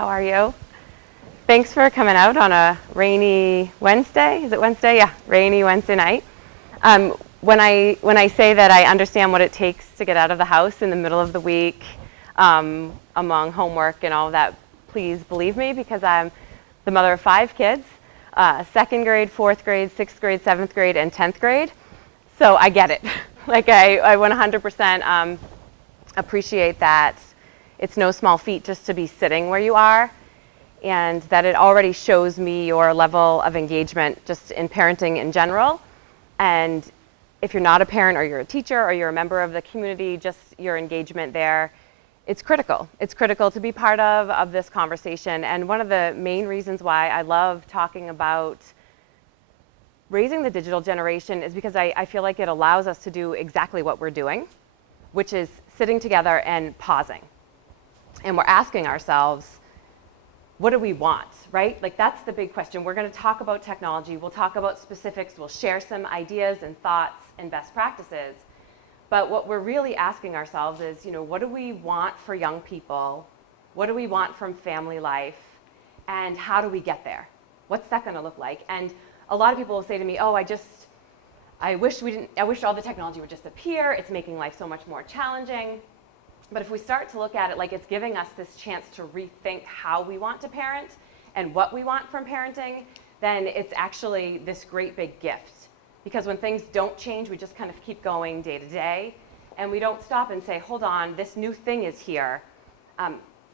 How are you? Thanks for coming out on a rainy Wednesday. Is it Wednesday? Yeah, rainy Wednesday night. When I say that I understand what it takes to get out of the house in the middle of the week, among homework and all of that, please believe me, because I'm the mother of 5 kids, 2nd grade, 4th grade, 6th grade, 7th grade, and 10th grade. So I get it. Like I 100% appreciate that it's no small feat just to be sitting where you are, and that it already shows me your level of engagement just in parenting in general. And if you're not a parent, or you're a teacher, or you're a member of the community, just your engagement there, it's critical. It's critical to be part of this conversation. And one of the main reasons why I love talking about raising the digital generation is because I feel like it allows us to do exactly what we're doing, which is sitting together and pausing. And we're asking ourselves, what do we want, right? Like, that's the big question. We're going to talk about technology. We'll talk about specifics. We'll share some ideas and thoughts and best practices. But what we're really asking ourselves is, what do we want for young people? What do we want from family life? And how do we get there? What's that going to look like? And a lot of people will say to me, oh, I wish all the technology would just appear. It's making life so much more challenging. But if we start to look at it like it's giving us this chance to rethink how we want to parent and what we want from parenting, then it's actually this great big gift. Because when things don't change, we just kind of keep going day to day, and we don't stop and say, hold on, this new thing is here.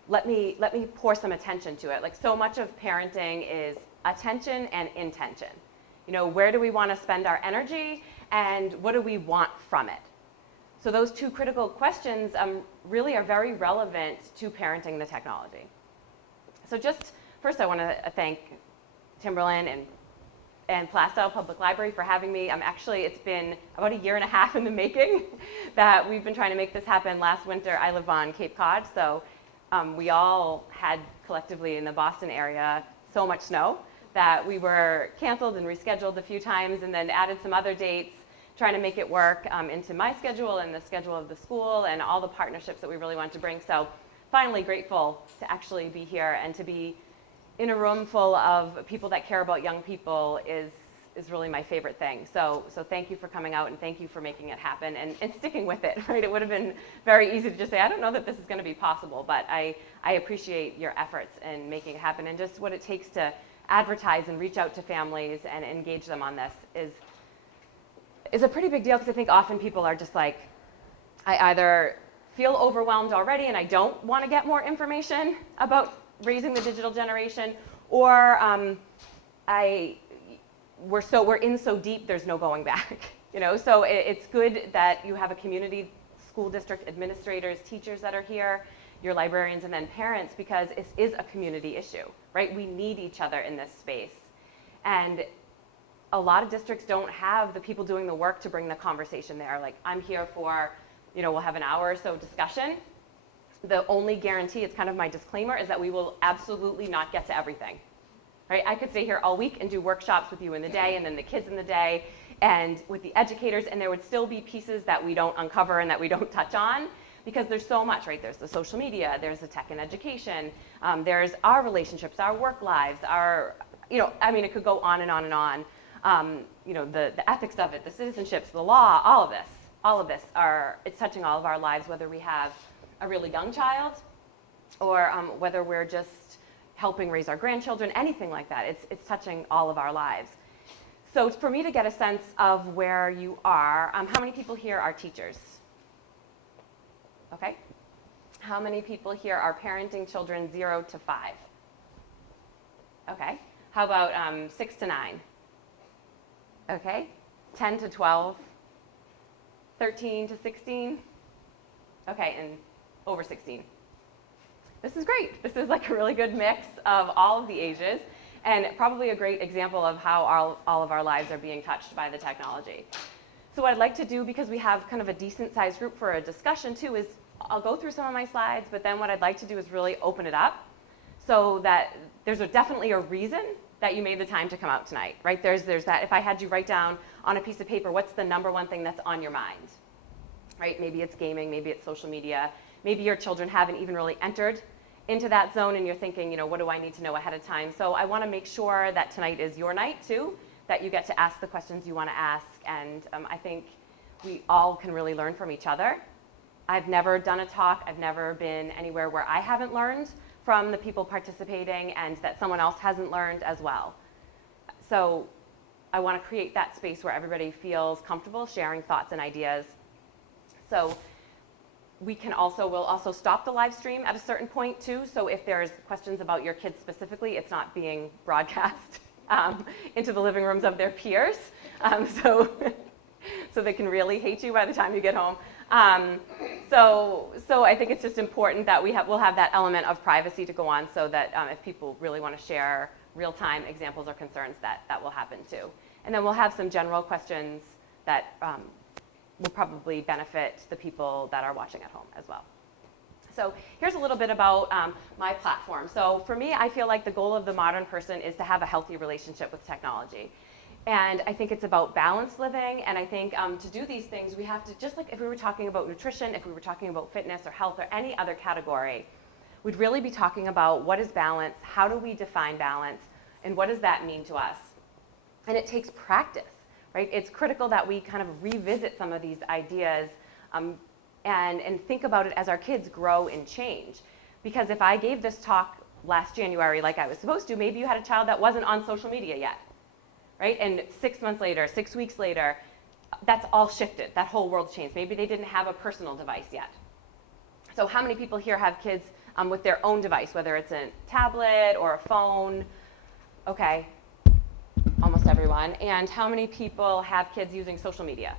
Let me pour some attention to it. Like, so much of parenting is attention and intention. Where do we want to spend our energy, and what do we want from it? So those two critical questions really are very relevant to parenting the technology. So just first, I want to thank Timberlane and Plaistow Public Library for having me. It's been about a year and a half in the making that we've been trying to make this happen. Last winter, I live on Cape Cod, so we all had collectively in the Boston area so much snow that we were canceled and rescheduled a few times, and then added some other dates, trying to make it work into my schedule and the schedule of the school and all the partnerships that we really wanted to bring. So finally grateful to actually be here, and to be in a room full of people that care about young people is really my favorite thing. So thank you for coming out, and thank you for making it happen and sticking with it, right? It would have been very easy to just say, I don't know that this is going to be possible, but I appreciate your efforts in making it happen, and just what it takes to advertise and reach out to families and engage them on this is a pretty big deal, because I think often people are just like, I either feel overwhelmed already and I don't want to get more information about raising the digital generation, or we're in so deep there's no going back. So it's good that you have a community, school district administrators, teachers that are here, your librarians, and then parents, because it is a community issue, right? We need each other in this space. And a lot of districts don't have the people doing the work to bring the conversation there. Like, I'm here for, we'll have an hour or so discussion. The only guarantee, it's kind of my disclaimer, is that we will absolutely not get to everything, right? I could stay here all week and do workshops with you in the day, and then the kids in the day, and with the educators, and there would still be pieces that we don't uncover and that we don't touch on, because there's so much, right? There's the social media, there's the tech and education, there's our relationships, our work lives, it could go on and on and on. The ethics of it, the citizenships, the law, all of this it's touching all of our lives, whether we have a really young child, or whether we're just helping raise our grandchildren, anything like that. It's touching all of our lives. So for me to get a sense of where you are, how many people here are teachers? Okay. How many people here are parenting children 0 to 5? Okay. How about 6 to 9? Okay. 10 to 12? 13 to 16? Okay, and over 16. This is great. This is like a really good mix of all of the ages, and probably a great example of how all of our lives are being touched by the technology. So what I'd like to do, because we have kind of a decent sized group for a discussion too, is I'll go through some of my slides, but then what I'd like to do is really open it up so that there's definitely a reason that you made the time to come out tonight, right? There's that, if I had you write down on a piece of paper, what's the number one thing that's on your mind, right? Maybe it's gaming, maybe it's social media, maybe your children haven't even really entered into that zone and you're thinking, you know, what do I need to know ahead of time? So I want to make sure that tonight is your night too, that you get to ask the questions you want to ask. And I think we all can really learn from each other. I've never done a talk. I've never been anywhere where I haven't learned from the people participating and that someone else hasn't learned as well. So I want to create that space where everybody feels comfortable sharing thoughts and ideas. So we'll also stop the live stream at a certain point too. So if there's questions about your kids specifically, it's not being broadcast into the living rooms of their peers. So they can really hate you by the time you get home. So I think it's just important that we'll have that element of privacy to go on so that if people really want to share real-time examples or concerns, that will happen too. And then we'll have some general questions that will probably benefit the people that are watching at home as well. So here's a little bit about my platform. So for me, I feel like the goal of the modern person is to have a healthy relationship with technology. And I think it's about balanced living. And I think to do these things, we have to, just like if we were talking about nutrition, if we were talking about fitness or health or any other category, we'd really be talking about what is balance, how do we define balance, and what does that mean to us? And it takes practice, right? It's critical that we kind of revisit some of these ideas and think about it as our kids grow and change. Because if I gave this talk last January like I was supposed to, maybe you had a child that wasn't on social media yet, right? And 6 months later, 6 weeks later, that's all shifted. That whole world changed. Maybe they didn't have a personal device yet. So how many people here have kids with their own device, whether it's a tablet or a phone? Okay, almost everyone. And how many people have kids using social media?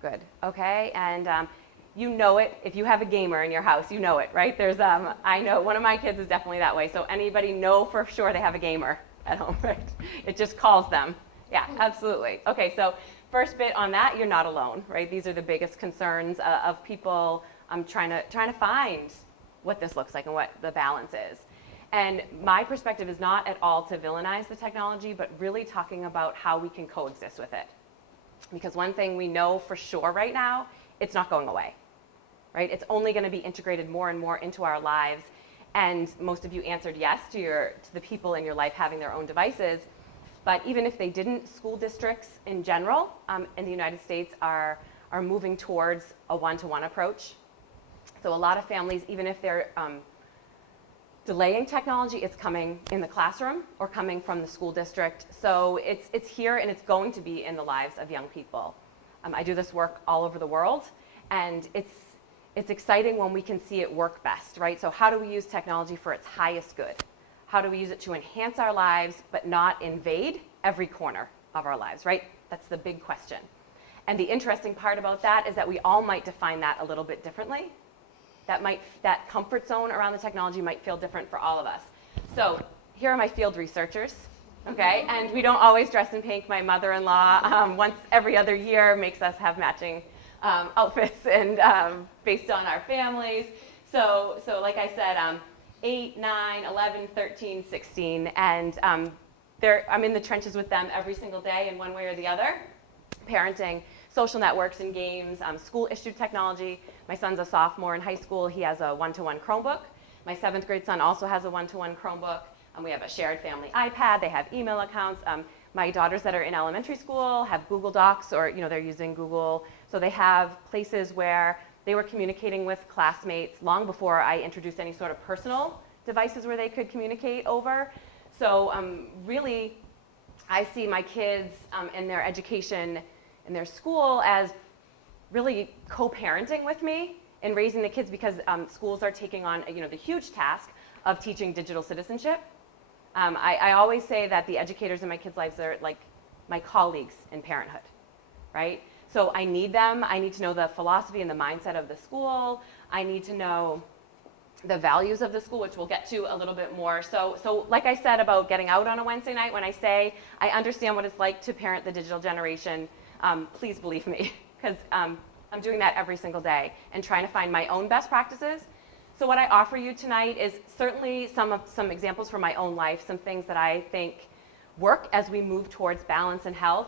Good, okay, and you know it. If you have a gamer in your house, you know it, right? There's, I know one of my kids is definitely that way. So anybody know for sure they have a gamer at home, right? It just calls them. Yeah, absolutely. Okay, so first bit on that, you're not alone, right? These are the biggest concerns of people trying to find what this looks like and what the balance is. And my perspective is not at all to villainize the technology, but really talking about how we can coexist with it. Because one thing we know for sure right now, it's not going away, right? It's only going to be integrated more and more into our lives. And most of you answered yes to the people in your life having their own devices. But even if they didn't, school districts in general in the United States are moving towards a one-to-one approach. So a lot of families, even if they're delaying technology, it's coming in the classroom or coming from the school district. So it's here and it's going to be in the lives of young people. I do this work all over the world, and it's exciting when we can see it work best, right? So how do we use technology for its highest good? How do we use it to enhance our lives but not invade every corner of our lives, right? That's the big question. And the interesting part about that is that we all might define that a little bit differently. That comfort zone around the technology might feel different for all of us. So here are my field researchers, okay? And we don't always dress in pink. My mother-in-law, once every other year, makes us have matching outfits and based on our families. So like I said, 8, 9, 11, 13, 16, and I'm in the trenches with them every single day in one way or the other, parenting, social networks and games, school-issued technology. My son's a sophomore in high school. He has a one-to-one Chromebook. My 7th grade son also has a one-to-one Chromebook. We have a shared family iPad. They have email accounts. My daughters that are in elementary school have Google Docs, or they're using Google. So they have places where they were communicating with classmates long before I introduced any sort of personal devices where they could communicate over. So really, I see my kids and their education in their school as really co-parenting with me in raising the kids, because schools are taking on the huge task of teaching digital citizenship. I always say that the educators in my kids' lives are like my colleagues in parenthood, right? So I need them. I need to know the philosophy and the mindset of the school. I need to know the values of the school, which we'll get to a little bit more. So like I said about getting out on a Wednesday night, when I say I understand what it's like to parent the digital generation, please believe me, because I'm doing that every single day and trying to find my own best practices. So what I offer you tonight is certainly some examples from my own life, some things that I think work as we move towards balance and health,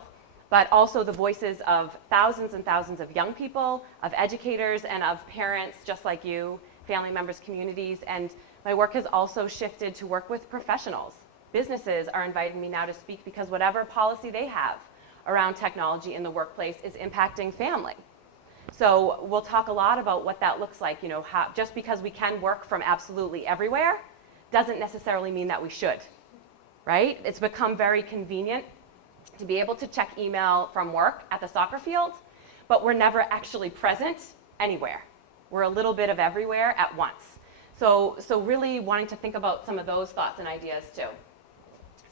but also the voices of thousands and thousands of young people, of educators, and of parents just like you, family members, communities, and my work has also shifted to work with professionals. Businesses are inviting me now to speak because whatever policy they have around technology in the workplace is impacting family. So we'll talk a lot about what that looks like. How, just because we can work from absolutely everywhere doesn't necessarily mean that we should, right? It's become very convenient to be able to check email from work at the soccer field, but we're never actually present anywhere. We're a little bit of everywhere at once. So really wanting to think about some of those thoughts and ideas too.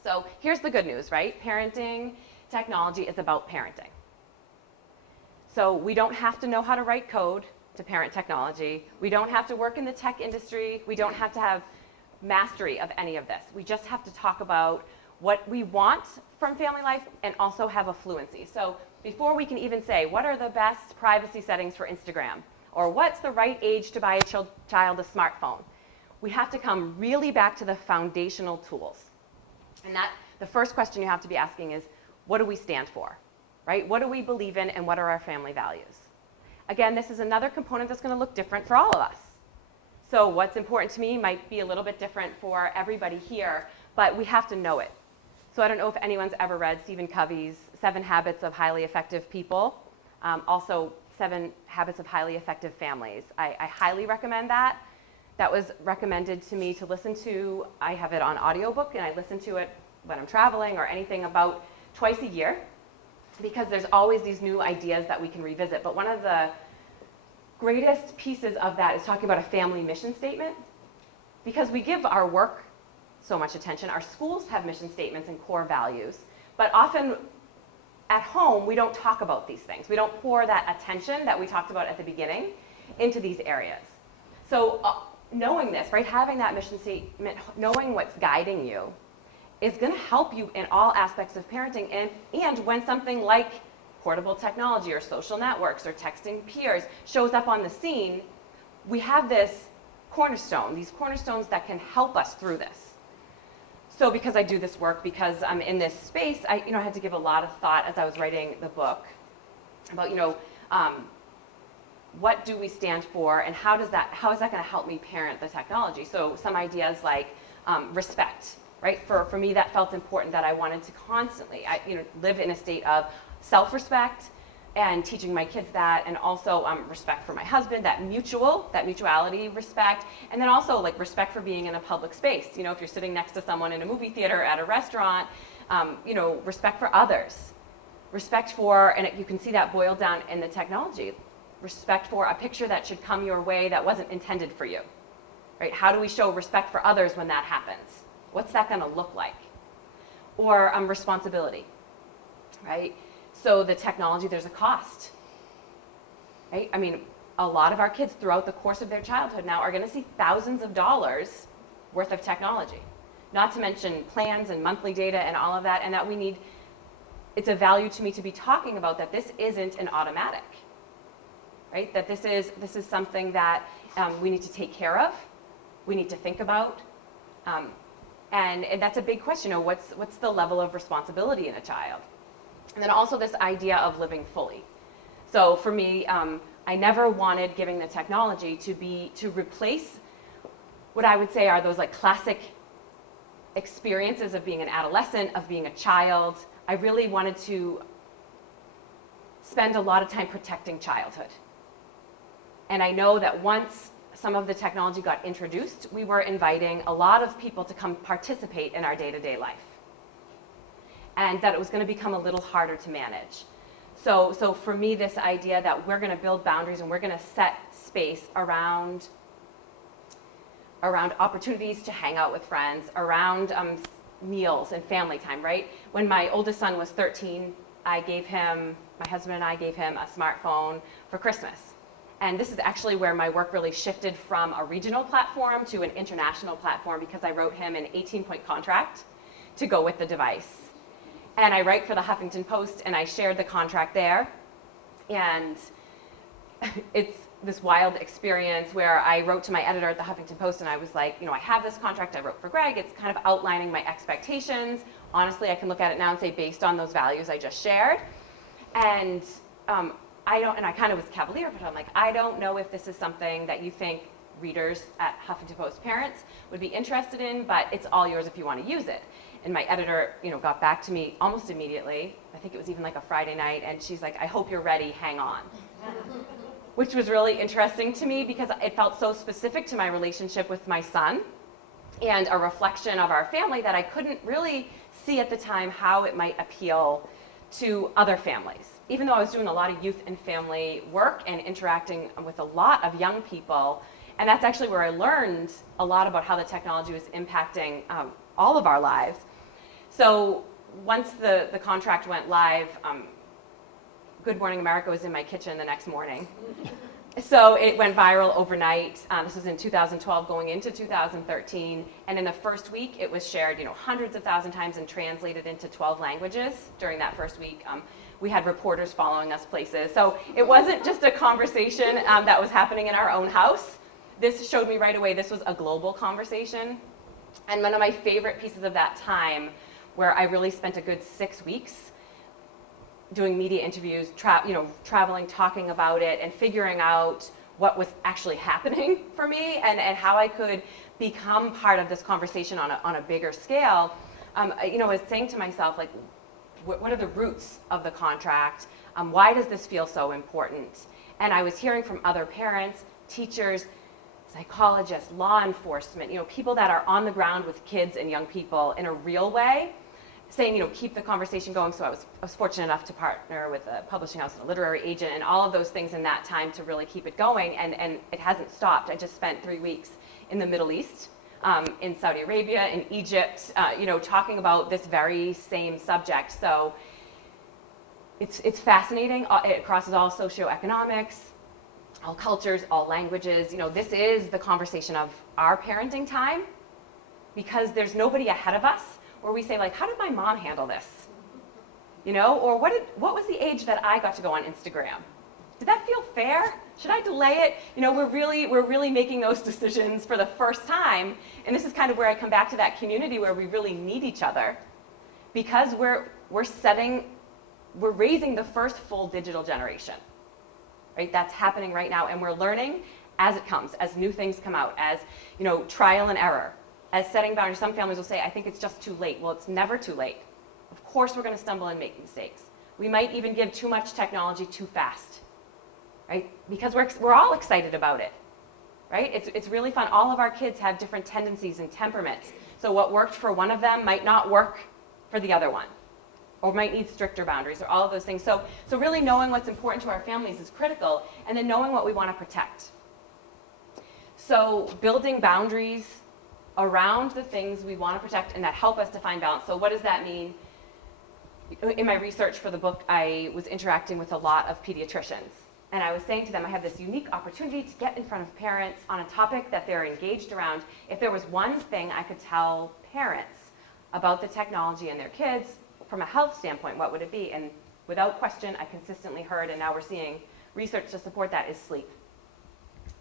So here's the good news, right? Parenting technology is about parenting. So we don't have to know how to write code to parent technology. We don't have to work in the tech industry. We don't have to have mastery of any of this. We just have to talk about what we want from family life and also have a fluency. So before we can even say, what are the best privacy settings for Instagram? Or what's the right age to buy a child a smartphone? We have to come really back to the foundational tools. And that the first question you have to be asking is, what do we stand for? Right? What do we believe in and what are our family values? Again, this is another component that's going to look different for all of us. So what's important to me might be a little bit different for everybody here, but we have to know it. So I don't know if anyone's ever read Stephen Covey's 7 Habits of Highly Effective People, also 7 Habits of Highly Effective Families. I highly recommend that. That was recommended to me to listen to. I have it on audiobook and I listen to it when I'm traveling or anything about twice a year, because there's always these new ideas that we can revisit. But one of the greatest pieces of that is talking about a family mission statement, because we give our work so much attention. Our schools have mission statements and core values, but often at home we don't talk about these things. We don't pour that attention that we talked about at the beginning into these areas. So knowing this, right, having that mission statement, knowing what's guiding you, is going to help you in all aspects of parenting. And when something like portable technology or social networks or texting peers shows up on the scene, we have this cornerstone, these cornerstones that can help us through this. So because I do this work, because I'm in this space, I had to give a lot of thought as I was writing the book about, what do we stand for and how is that going to help me parent the technology? So some ideas like respect. Right? For me, that felt important, that I wanted to constantly live in a state of self-respect and teaching my kids that, and also respect for my husband, that mutuality respect, and then also like respect for being in a public space. If you're sitting next to someone in a movie theater, at a restaurant, respect for others. Respect for, and you can see that boiled down in the technology, respect for a picture that should come your way that wasn't intended for you. Right? How do we show respect for others when that happens? What's that going to look like? Or responsibility, right? So the technology, there's a cost, right? I mean, a lot of our kids throughout the course of their childhood now are going to see thousands of dollars worth of technology, not to mention plans and monthly data and all of that, and that it's a value to me to be talking about that this isn't an automatic, right? That this is something that we need to take care of, we need to think about. And that's a big question. What's the level of responsibility in a child? And then also this idea of living fully. So for me, I never wanted giving the technology to replace what I would say are those like classic experiences of being an adolescent, of being a child. I really wanted to spend a lot of time protecting childhood. And I know that once some of the technology got introduced, we were inviting a lot of people to come participate in our day-to-day life. And that it was going to become a little harder to manage. So for me, this idea that we're going to build boundaries and we're going to set space around opportunities to hang out with friends, around meals and family time, right? When my oldest son was 13, my husband and I gave him a smartphone for Christmas. And this is actually where my work really shifted from a regional platform to an international platform, because I wrote him an 18-point contract to go with the device. And I write for the Huffington Post, and I shared the contract there. And it's this wild experience where I wrote to my editor at the Huffington Post, and I was like, I have this contract I wrote for Greg. It's kind of outlining my expectations. Honestly, I can look at it now and say, based on those values I just shared. And I kind of was cavalier, but I'm like, I don't know if this is something that you think readers at Huffington Post parents would be interested in, but it's all yours if you want to use it. And my editor, got back to me almost immediately. I think it was even like a Friday night, and she's like, I hope you're ready, hang on. Which was really interesting to me because it felt so specific to my relationship with my son and a reflection of our family that I couldn't really see at the time how it might appeal to other families. Even though I was doing a lot of youth and family work and interacting with a lot of young people, and that's actually where I learned a lot about how the technology was impacting all of our lives. So once the contract went live, Good Morning America was in my kitchen the next morning. So it went viral overnight. This was in 2012 going into 2013. And in the first week, it was shared hundreds of thousands times and translated into 12 languages during that first week. We had reporters following us places. So it wasn't just a conversation that was happening in our own house. This showed me right away this was a global conversation. And one of my favorite pieces of that time, where I really spent a good 6 weeks doing media interviews, traveling, talking about it, and figuring out what was actually happening for me and how I could become part of this conversation on a bigger scale. I was saying to myself, like, what are the roots of the contract? Why does this feel so important? And I was hearing from other parents, teachers, psychologists, law enforcement, people that are on the ground with kids and young people in a real way, saying, keep the conversation going. So I was fortunate enough to partner with a publishing house and a literary agent and all of those things in that time to really keep it going. And it hasn't stopped. I just spent 3 weeks in the Middle East, in Saudi Arabia, in Egypt, talking about this very same subject. So it's fascinating. It crosses all socioeconomics, all cultures, all languages. This is the conversation of our parenting time because there's nobody ahead of us where we say, like, how did my mom handle this? Or what was the age that I got to go on Instagram? Did that feel fair? Should I delay it? We're really making those decisions for the first time. And this is kind of where I come back to that community where we really need each other because we're raising the first full digital generation, right? That's happening right now. And we're learning as it comes, as new things come out, as, trial and error, as setting boundaries. Some families will say, I think it's just too late. Well, it's never too late. Of course we're going to stumble and make mistakes. We might even give too much technology too fast, right? Because we're all excited about it, right? It's really fun. All of our kids have different tendencies and temperaments. So what worked for one of them might not work for the other one, or might need stricter boundaries, or all of those things. So really knowing what's important to our families is critical, and then knowing what we want to protect. So building boundaries around the things we want to protect and that help us to find balance. So what does that mean? In my research for the book, I was interacting with a lot of pediatricians. And I was saying to them, I have this unique opportunity to get in front of parents on a topic that they're engaged around. If there was one thing I could tell parents about the technology and their kids from a health standpoint, what would it be? And without question, I consistently heard, and now we're seeing research to support that, is sleep,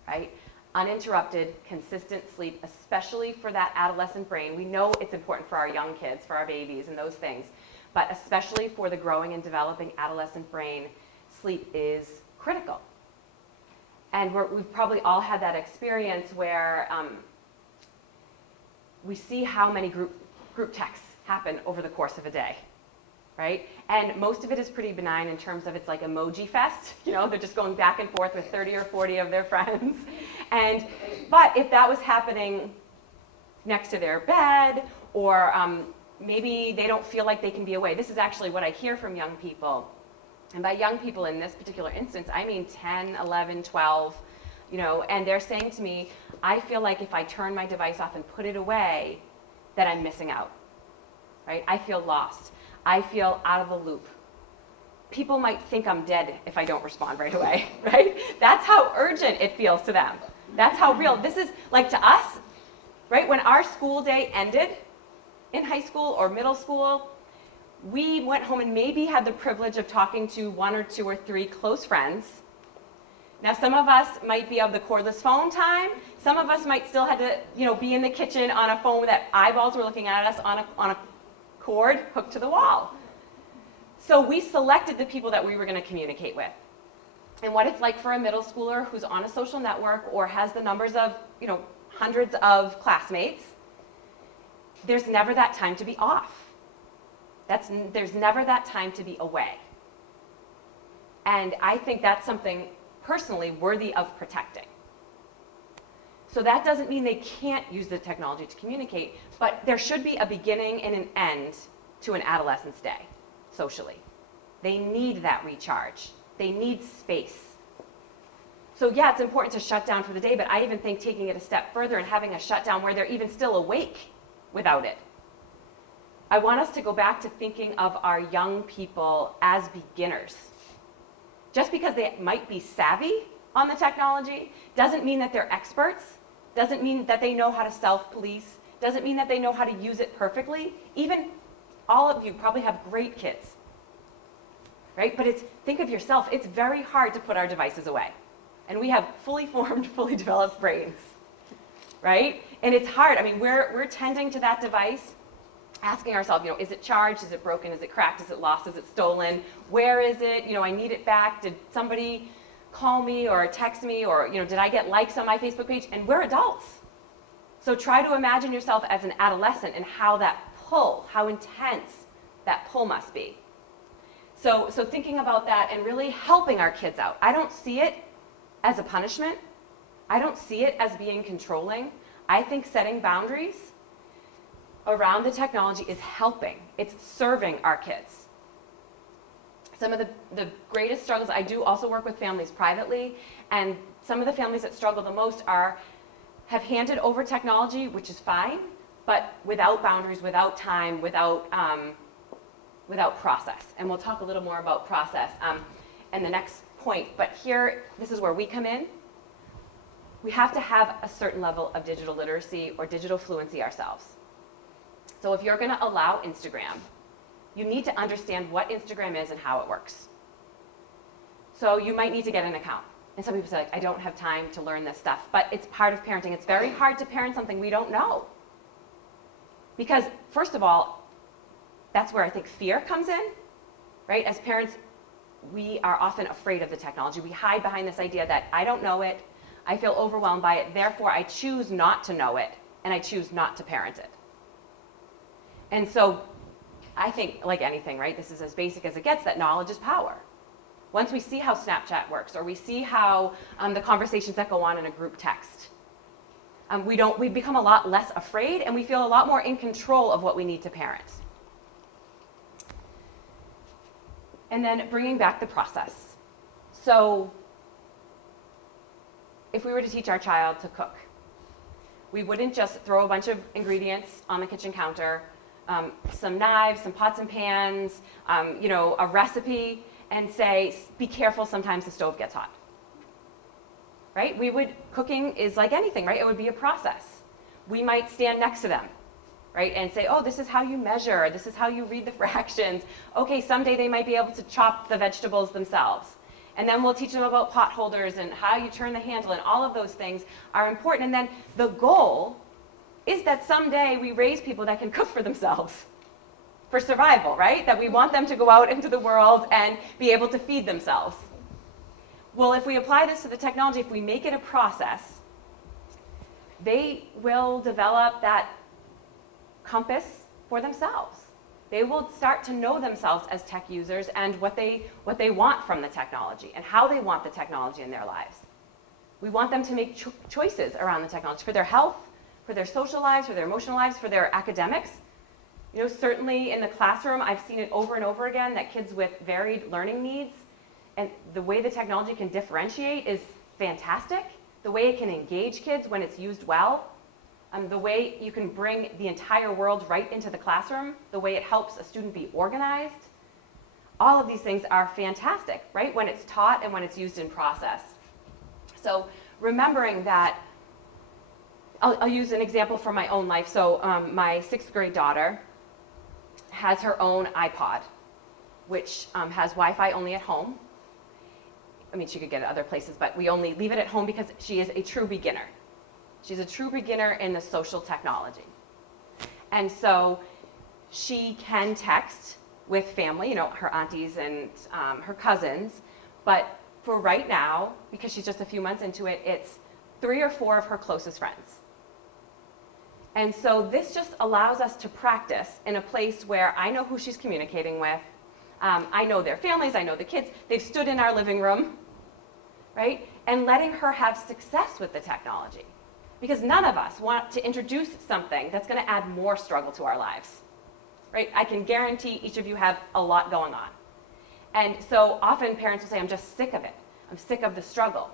right? Uninterrupted, consistent sleep, especially for that adolescent brain. We know it's important for our young kids, for our babies and those things, but especially for the growing and developing adolescent brain, sleep is critical. And we've probably all had that experience where we see how many group texts happen over the course of a day, right? And most of it is pretty benign in terms of it's like emoji fest. They're just going back and forth with 30 or 40 of their friends. But if that was happening next to their bed, or maybe they don't feel like they can be away. This is actually what I hear from young people. And by young people in this particular instance, I mean 10, 11, 12, and they're saying to me, I feel like if I turn my device off and put it away, that I'm missing out, right? I feel lost. I feel out of the loop. People might think I'm dead if I don't respond right away, right? That's how urgent it feels to them. That's how real. This is like to us, right? When our school day ended in high school or middle school, we went home and maybe had the privilege of talking to 1 or 2 or 3 close friends. Now, some of us might be of the cordless phone time. Some of us might still have to, be in the kitchen on a phone that eyeballs were looking at us on a cord hooked to the wall. So we selected the people that we were going to communicate with. And what it's like for a middle schooler who's on a social network or has the numbers of hundreds of classmates, there's never that time to be off. There's never that time to be away. And I think that's something personally worthy of protecting. So that doesn't mean they can't use the technology to communicate, but there should be a beginning and an end to an adolescent's day, socially. They need that recharge. They need space. So yeah, it's important to shut down for the day, but I even think taking it a step further and having a shutdown where they're even still awake without it. I want us to go back to thinking of our young people as beginners. Just because they might be savvy on the technology doesn't mean that they're experts, doesn't mean that they know how to self-police, doesn't mean that they know how to use it perfectly. Even all of you probably have great kids, right? But think of yourself, it's very hard to put our devices away. And we have fully formed, fully developed brains, right? And it's hard. I mean, we're tending to that device, asking ourselves, is it charged? Is it broken? Is it cracked? Is it lost? Is it stolen? Where is it? I need it back. Did somebody call me or text me? Or, did I get likes on my Facebook page? And we're adults. So try to imagine yourself as an adolescent and how how intense that pull must be. So thinking about that and really helping our kids out. I don't see it as a punishment. I don't see it as being controlling. I think setting boundaries around the technology is helping. It's serving our kids. Some of the greatest struggles, I do also work with families privately, and some of the families that struggle the most have handed over technology, which is fine, but without boundaries, without time, without process. And we'll talk a little more about process in the next point. But here, this is where we come in. We have to have a certain level of digital literacy or digital fluency ourselves. So if you're going to allow Instagram, you need to understand what Instagram is and how it works. So you might need to get an account. And some people say, I don't have time to learn this stuff. But it's part of parenting. It's very hard to parent something we don't know. Because, first of all, that's where I think fear comes in, right? As parents, we are often afraid of the technology. We hide behind this idea that I don't know it, I feel overwhelmed by it, therefore I choose not to know it, and I choose not to parent it. And so I think, like anything, right, this is as basic as it gets, that knowledge is power. Once we see how Snapchat works, or we see how the conversations that go on in a group text, we become a lot less afraid, and we feel a lot more in control of what we need to parent. And then bringing back the process. So if we were to teach our child to cook, we wouldn't just throw a bunch of ingredients on the kitchen counter, some knives, some pots and pans, a recipe, and say, be careful, sometimes the stove gets hot. Right? Cooking is like anything, right? It would be a process. We might stand next to them, right? And say, oh, this is how you measure, this is how you read the fractions. Okay, someday they might be able to chop the vegetables themselves. And then we'll teach them about pot holders and how you turn the handle, and all of those things are important. And then the goal is that someday we raise people that can cook for themselves for survival, right? That we want them to go out into the world and be able to feed themselves. Well, if we apply this to the technology, if we make it a process, they will develop that compass for themselves. They will start to know themselves as tech users and what they want from the technology and how they want the technology in their lives. We want them to make choices around the technology for their health, for their social lives, for their emotional lives, for their academics. Certainly in the classroom, I've seen it over and over again that kids with varied learning needs, and the way the technology can differentiate is fantastic. The way it can engage kids when it's used well, the way you can bring the entire world right into the classroom, the way it helps a student be organized. All of these things are fantastic, right? When it's taught and when it's used in process. So remembering that, I'll use an example from my own life. So my 6th grade daughter has her own iPod, which has Wi-Fi only at home. I mean, she could get it other places, but we only leave it at home because she is a true beginner. She's a true beginner in the social technology. And so she can text with family, her aunties and her cousins, but for right now, because she's just a few months into it, it's 3 or 4 of her closest friends. And so this just allows us to practice in a place where I know who she's communicating with. I know their families, I know the kids. They've stood in our living room, right? And letting her have success with the technology. Because none of us want to introduce something that's going to add more struggle to our lives, right? I can guarantee each of you have a lot going on. And so often parents will say, I'm just sick of it. I'm sick of the struggle.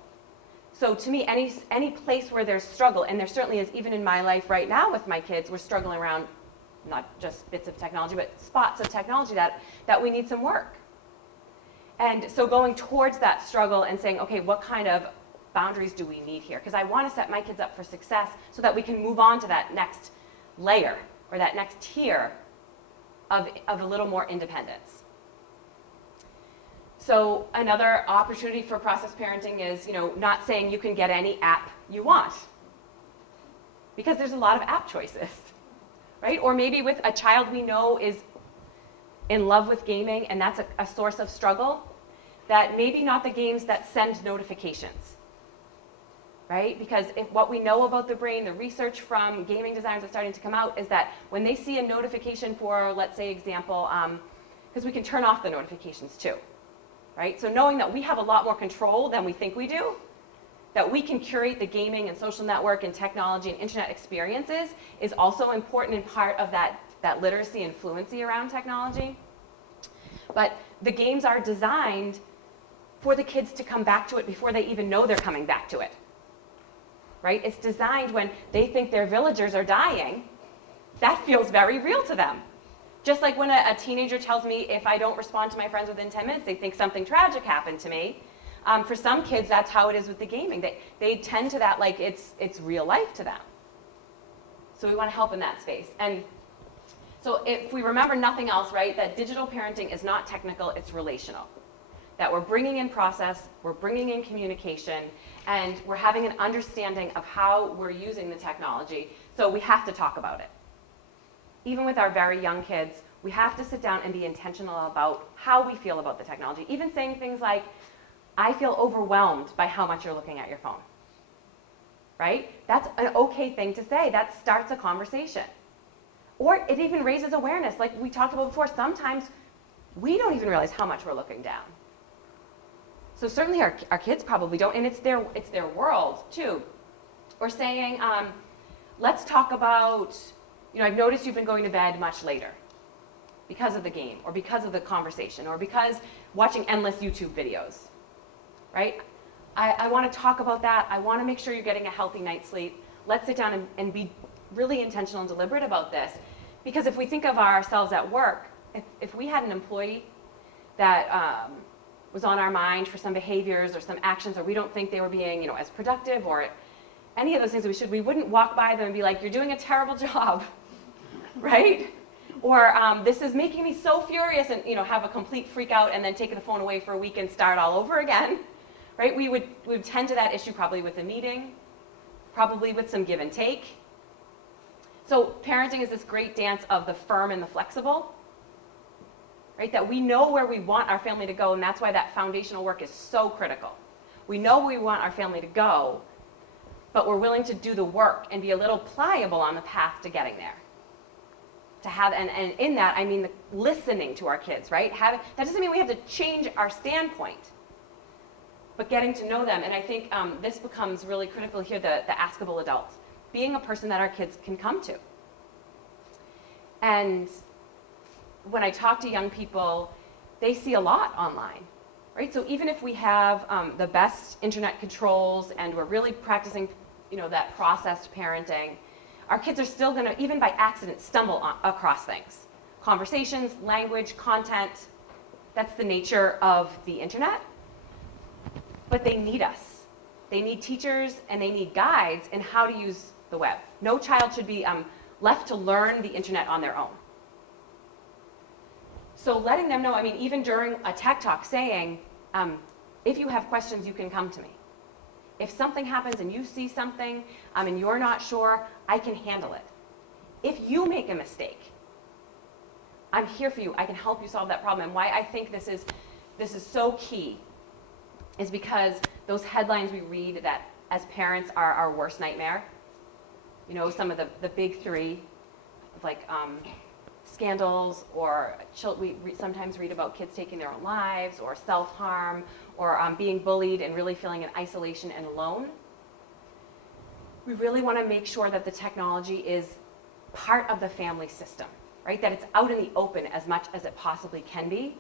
So to me, any place where there's struggle, and there certainly is even in my life right now with my kids, we're struggling around not just bits of technology, but spots of technology that we need some work. And so going towards that struggle and saying, okay, what kind of boundaries do we need here? Because I want to set my kids up for success so that we can move on to that next layer or that next tier of a little more independence. So another opportunity for process parenting is, not saying you can get any app you want, because there's a lot of app choices, right? Or maybe with a child we know is in love with gaming, and that's a source of struggle, that maybe not the games that send notifications, right? Because if what we know about the brain, the research from gaming designers that's starting to come out, is that when they see a notification for, let's say, example, because we can turn off the notifications too. Right? So knowing that we have a lot more control than we think we do, that we can curate the gaming and social network and technology and internet experiences is also important and part of that literacy and fluency around technology. But the games are designed for the kids to come back to it before they even know they're coming back to it. Right? It's designed when they think their villagers are dying, that feels very real to them. Just like when a teenager tells me if I don't respond to my friends within 10 minutes, they think something tragic happened to me. For some kids, that's how it is with the gaming. They tend to that like it's real life to them. So we want to help in that space. And so if we remember nothing else, right, that digital parenting is not technical, it's relational. That we're bringing in process, we're bringing in communication, and we're having an understanding of how we're using the technology. So we have to talk about it. Even with our very young kids, we have to sit down and be intentional about how we feel about the technology. Even saying things like, I feel overwhelmed by how much you're looking at your phone. Right? That's an okay thing to say. That starts a conversation. Or it even raises awareness. Like we talked about before, sometimes we don't even realize how much we're looking down. So certainly our kids probably don't, and it's their world too. Or saying, let's talk about, I've noticed you've been going to bed much later because of the game, or because of the conversation, or because watching endless YouTube videos, right? I want to talk about that. I want to make sure you're getting a healthy night's sleep. Let's sit down and be really intentional and deliberate about this. Because if we think of ourselves at work, if we had an employee that was on our mind for some behaviors or some actions, or we don't think they were being, as productive or any of those things that we wouldn't walk by them and be like, you're doing a terrible job. Right? Or this is making me so furious, and have a complete freak out and then take the phone away for a week and start all over again. Right? We would tend to that issue probably with a meeting, probably with some give and take. So parenting is this great dance of the firm and the flexible. Right? That we know where we want our family to go, and that's why that foundational work is so critical. We know where we want our family to go, but we're willing to do the work and be a little pliable on the path to getting there. To have, and in that, I mean the listening to our kids, right? That doesn't mean we have to change our standpoint, but getting to know them. And I think this becomes really critical here, the askable adult, being a person that our kids can come to. And when I talk to young people, they see a lot online, right? So even if we have the best internet controls and we're really practicing, that processed parenting, our kids are still going to, even by accident, stumble across things. Conversations, language, content. That's the nature of the internet. But they need us. They need teachers and they need guides in how to use the web. No child should be left to learn the internet on their own. So letting them know, even during a tech talk, saying, if you have questions, you can come to me. If something happens and you see something and you're not sure, I can handle it. If you make a mistake, I'm here for you. I can help you solve that problem. And why I think this is so key is because those headlines we read that as parents are our worst nightmare. You know, some of the big three of like scandals, or we sometimes read about kids taking their own lives, or self-harm, or being bullied and really feeling in isolation and alone. We really want to make sure that the technology is part of the family system, right? That it's out in the open as much as it possibly can be.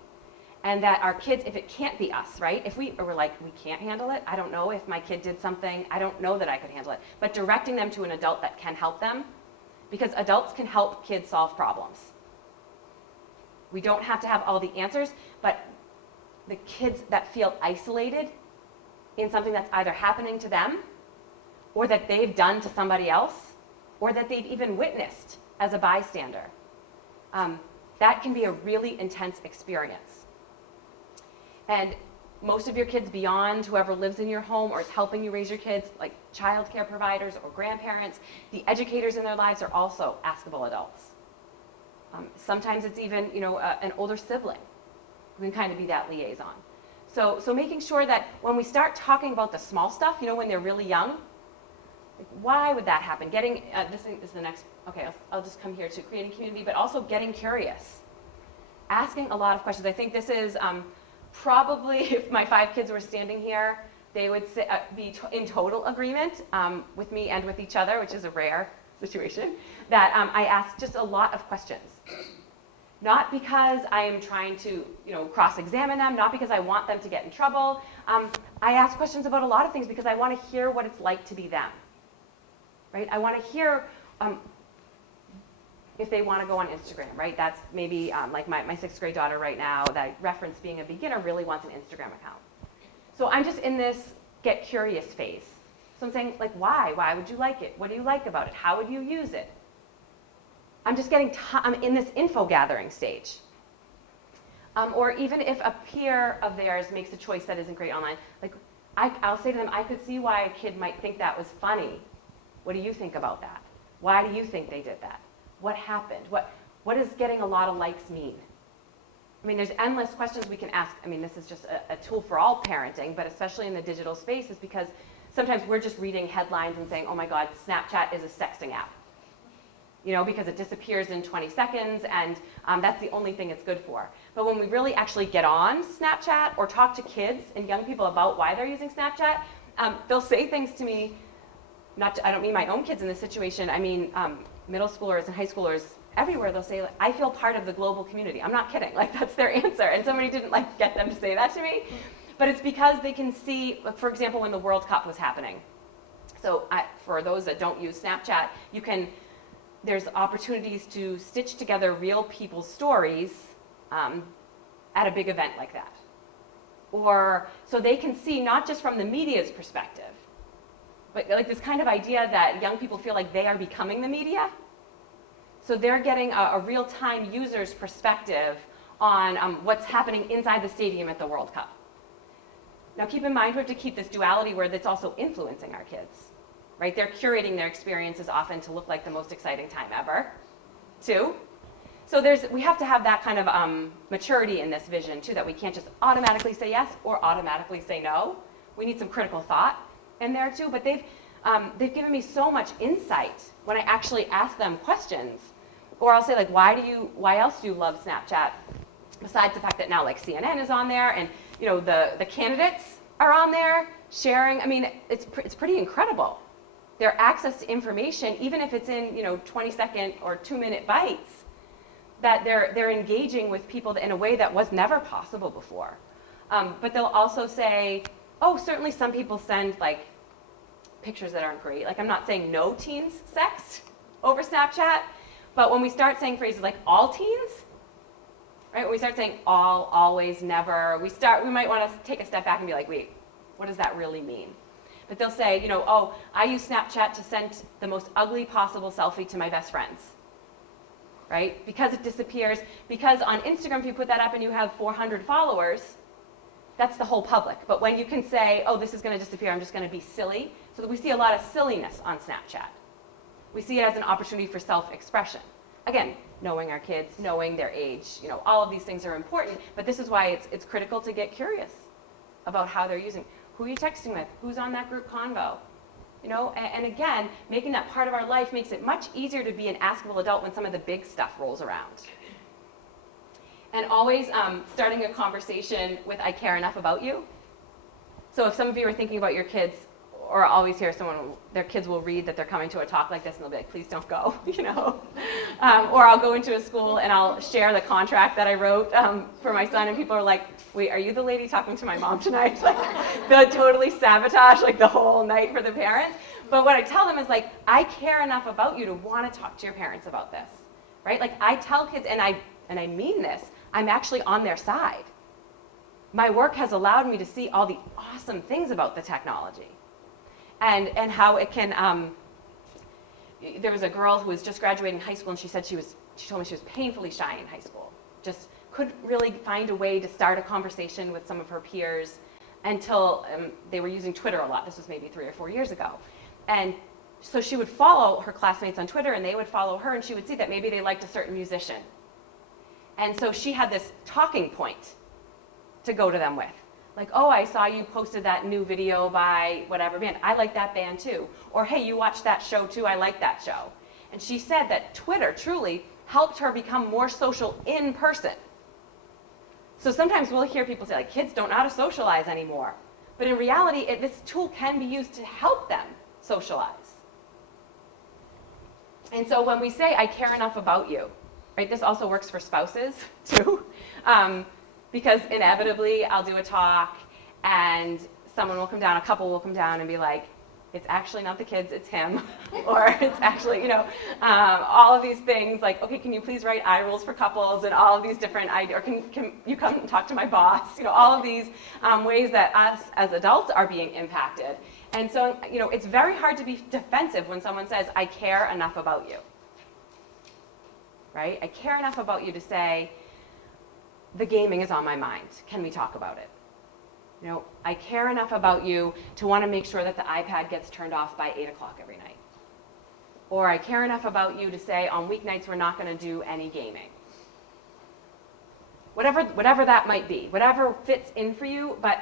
And that our kids, if it can't be us, right? If we're like, we can't handle it, I don't know if my kid did something, I don't know that I could handle it. But directing them to an adult that can help them, because adults can help kids solve problems. We don't have to have all the answers, but the kids that feel isolated in something that's either happening to them, or that they've done to somebody else, or that they've even witnessed as a bystander, that can be a really intense experience. And most of your kids beyond whoever lives in your home or is helping you raise your kids, like child care providers or grandparents, the educators in their lives are also askable adults. Sometimes it's even, you know, an older sibling who can kind of be that liaison. So making sure that when we start talking about the small stuff, you know, when they're really young, like why would that happen? Getting, this is the next, okay, I'll just come here to creating community, but also getting curious. Asking a lot of questions. I think this is probably, if my 5 kids were standing here, they would be in total agreement with me and with each other, which is a rare situation, that I ask just a lot of questions. Not because I am trying to, you know, cross-examine them, not because I want them to get in trouble. I ask questions about a lot of things because I want to hear what it's like to be them. Right? I want to hear if they want to go on Instagram, right? That's maybe like my 6th grade daughter right now that I referenced being a beginner really wants an Instagram account. So I'm just in this get curious phase. So I'm saying, like, why? Why would you like it? What do you like about it? How would you use it? I'm just getting, I'm in this info gathering stage. Or even if a peer of theirs makes a choice that isn't great online, like I'll say to them, I could see why a kid might think that was funny. What do you think about that? Why do you think they did that? What happened? What does getting a lot of likes mean? I mean, there's endless questions we can ask. I mean, this is just a tool for all parenting, but especially in the digital space, is because sometimes we're just reading headlines and saying, oh my God, Snapchat is a sexting app. You know, because it disappears in 20 seconds, and that's the only thing it's good for. But when we really actually get on Snapchat or talk to kids and young people about why they're using Snapchat, they'll say things to me, I don't mean my own kids in this situation, I mean middle schoolers and high schoolers everywhere. They'll say, like, I feel part of the global community. I'm not kidding, like that's their answer. And somebody didn't like get them to say that to me. But it's because they can see, for example, when the World Cup was happening. So for those that don't use Snapchat, there's opportunities to stitch together real people's stories at a big event like that. Or so they can see not just from the media's perspective, but like this kind of idea that young people feel like they are becoming the media. So they're getting a real-time user's perspective on what's happening inside the stadium at the World Cup. Now keep in mind, we have to keep this duality where that's also influencing our kids. Right? They're curating their experiences often to look like the most exciting time ever, too. So we have to have that kind of maturity in this vision, too, that we can't just automatically say yes or automatically say no. We need some critical thought in there, too. But they've given me so much insight when I actually ask them questions. Or I'll say, like, why else do you love Snapchat? Besides the fact that now, like, CNN is on there, and, you know, the candidates are on there sharing. I mean, it's pretty incredible. Their access to information, even if it's in 20-second or 2-minute bites, that they're engaging with people in a way that was never possible before. But they'll also say, oh, certainly some people send like pictures that aren't great. Like I'm not saying no teens sext over Snapchat, but when we start saying phrases like all teens, right? When we start saying all, always, never, we might want to take a step back and be like, wait, what does that really mean? But they'll say, oh, I use Snapchat to send the most ugly possible selfie to my best friends, right? Because it disappears. Because on Instagram, if you put that up and you have 400 followers, that's the whole public. But when you can say, oh, this is going to disappear, I'm just going to be silly. So that we see a lot of silliness on Snapchat. We see it as an opportunity for self-expression. Again, knowing our kids, knowing their age, all of these things are important. But this is why it's critical to get curious about how they're using. Who are you texting with? Who's on that group convo? You know, and again, making that part of our life makes it much easier to be an askable adult when some of the big stuff rolls around. And always starting a conversation with "I care enough about you." So if some of you are thinking about your kids, or always hear their kids will read that they're coming to a talk like this and they'll be like, "Please don't go," you know. Or I'll go into a school and I'll share the contract that I wrote for my son, and people are like, "Wait, are you the lady talking to my mom tonight?" Like, they'll totally sabotage like the whole night for the parents. But what I tell them is like, I care enough about you to want to talk to your parents about this, right? Like, I tell kids, and I mean this, I'm actually on their side. My work has allowed me to see all the awesome things about the technology. And how it can, there was a girl who was just graduating high school, and she said she told me she was painfully shy in high school. Just couldn't really find a way to start a conversation with some of her peers until they were using Twitter a lot. This was maybe 3 or 4 years ago. And so she would follow her classmates on Twitter, and they would follow her, and she would see that maybe they liked a certain musician. And so she had this talking point to go to them with. Like, "Oh, I saw you posted that new video by whatever band. I like that band too." Or, "Hey, you watched that show too. I like that show." And she said that Twitter truly helped her become more social in person. So sometimes we'll hear people say, like, kids don't know how to socialize anymore. But in reality, this tool can be used to help them socialize. And so when we say, "I care enough about you," right, this also works for spouses too. Because inevitably I'll do a talk and someone will come down, a couple will come down and be like, "It's actually not the kids, it's him." Or it's actually, you know, all of these things like, "Okay, can you please write iRules for couples?" and all of these different ideas, or can you come and talk to my boss? You know, all of these ways that us as adults are being impacted. And so, you know, it's very hard to be defensive when someone says, "I care enough about you." Right? I care enough about you to say, "The gaming is on my mind. Can we talk about it?" You know, I care enough about you to want to make sure that the iPad gets turned off by 8 o'clock every night. Or I care enough about you to say, on weeknights we're not going to do any gaming. Whatever that might be, whatever fits in for you, but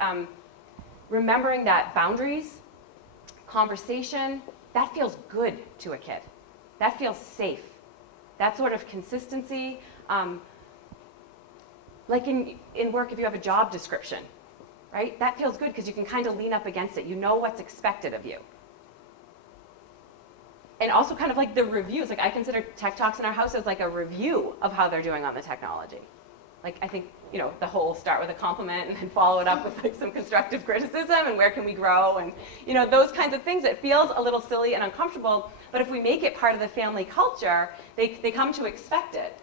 remembering that boundaries, conversation, that feels good to a kid. That feels safe. That sort of consistency. Like in work, if you have a job description, right? That feels good because you can kind of lean up against it. You know what's expected of you. And also kind of like the reviews. Like, I consider Tech Talks in our house as like a review of how they're doing on the technology. Like, I think, you know, the whole start with a compliment and then follow it up with like some constructive criticism and where can we grow and, you know, those kinds of things. It feels a little silly and uncomfortable, but if we make it part of the family culture, they come to expect it.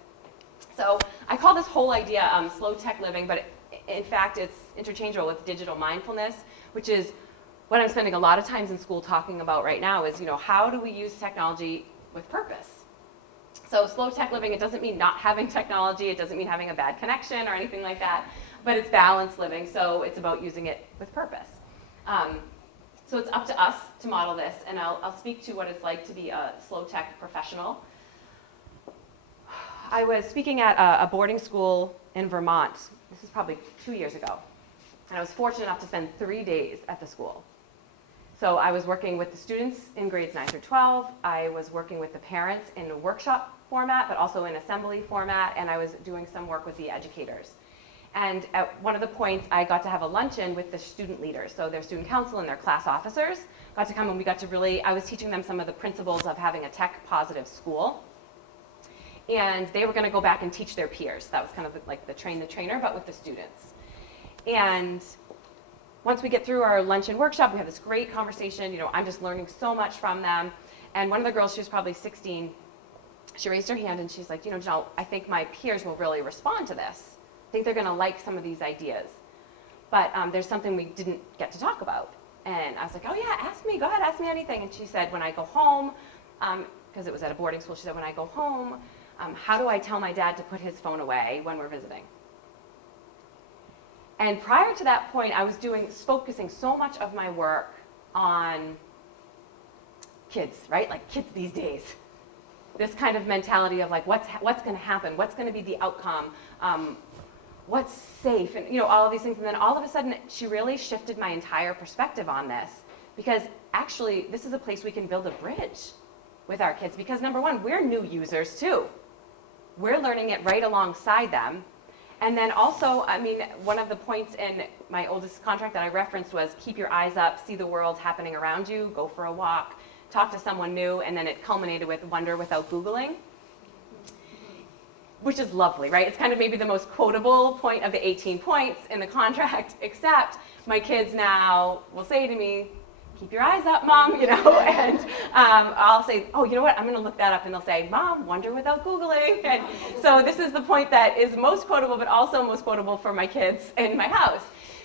So I call this whole idea slow tech living, but in fact it's interchangeable with digital mindfulness, which is what I'm spending a lot of times in school talking about right now is, you know, how do we use technology with purpose? So slow tech living, it doesn't mean not having technology, it doesn't mean having a bad connection or anything like that, but it's balanced living, so it's about using it with purpose. So it's up to us to model this, and I'll speak to what it's like to be a slow tech professional. I was speaking at a boarding school in Vermont. This is probably 2 years ago. And I was fortunate enough to spend 3 days at the school. So I was working with the students in grades 9 through 12. I was working with the parents in a workshop format, but also in assembly format. And I was doing some work with the educators. And at one of the points, I got to have a luncheon with the student leaders. So their student council and their class officers got to come, and we got to really, I was teaching them some of the principles of having a tech positive school. And they were going to go back and teach their peers. That was kind of like the train the trainer, but with the students. And once we get through our luncheon workshop, we have this great conversation. You know, I'm just learning so much from them. And one of the girls, she was probably 16, she raised her hand and she's like, you know, Janell, I think my peers will really respond to this. I think they're going to like some of these ideas. But there's something we didn't get to talk about. And I was like, oh yeah, ask me, go ahead, ask me anything. And she said, when I go home, because it was at a boarding school, she said, when I go home, how do I tell my dad to put his phone away when we're visiting? And prior to that point, I was focusing so much of my work on kids, right? Like kids these days. This kind of mentality of like, what's going to happen? What's going to be the outcome? What's safe? And you know, all of these things. And then all of a sudden, she really shifted my entire perspective on this, because actually this is a place we can build a bridge with our kids, because number one, we're new users too. We're learning it right alongside them. And then also, I mean, one of the points in my oldest contract that I referenced was keep your eyes up, see the world happening around you, go for a walk, talk to someone new, and then it culminated with wonder without Googling, which is lovely, right? It's kind of maybe the most quotable point of the 18 points in the contract, except my kids now will say to me, keep your eyes up, Mom, you know, and I'll say, oh, you know what, I'm going to look that up, and they'll say, Mom, wonder without Googling. And so this is the point that is most quotable, but also most quotable for my kids in my house.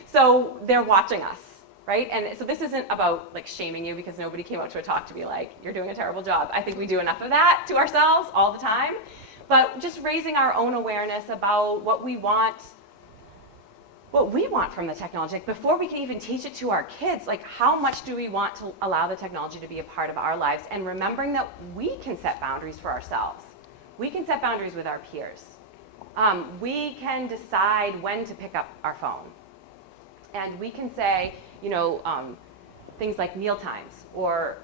So they're watching us, right? And so this isn't about like shaming you, because nobody came up to a talk to be like, you're doing a terrible job. I think we do enough of that to ourselves all the time, but just raising our own awareness about what we want from the technology. Like before we can even teach it to our kids, like how much do we want to allow the technology to be a part of our lives, and remembering that we can set boundaries for ourselves. We can set boundaries with our peers. We can decide when to pick up our phone. And we can say, you know, things like meal times, or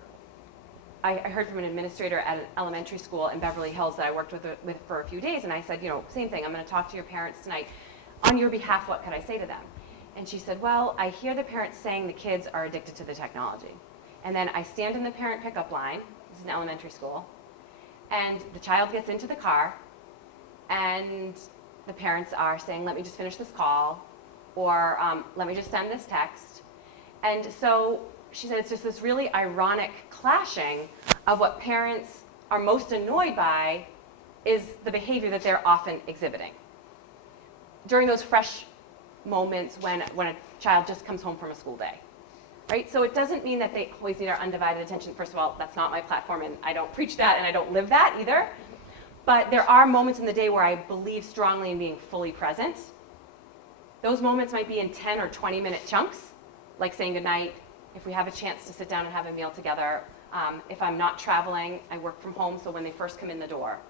I heard from an administrator at an elementary school in Beverly Hills that I worked with for a few days, and I said, you know, same thing, I'm going to talk to your parents tonight. On your behalf, what could I say to them? And she said, well, I hear the parents saying the kids are addicted to the technology. And then I stand in the parent pickup line, this is an elementary school, and the child gets into the car, and the parents are saying, let me just finish this call, or let me just send this text. And so she said it's just this really ironic clashing of what parents are most annoyed by is the behavior that they're often exhibiting during those fresh moments when a child just comes home from a school day, right? So it doesn't mean that they always need our undivided attention. First of all, that's not my platform, and I don't preach that, and I don't live that either. But there are moments in the day where I believe strongly in being fully present. Those moments might be in 10 or 20-minute chunks, like saying goodnight, if we have a chance to sit down and have a meal together. If I'm not traveling, I work from home, so when they first come in the door.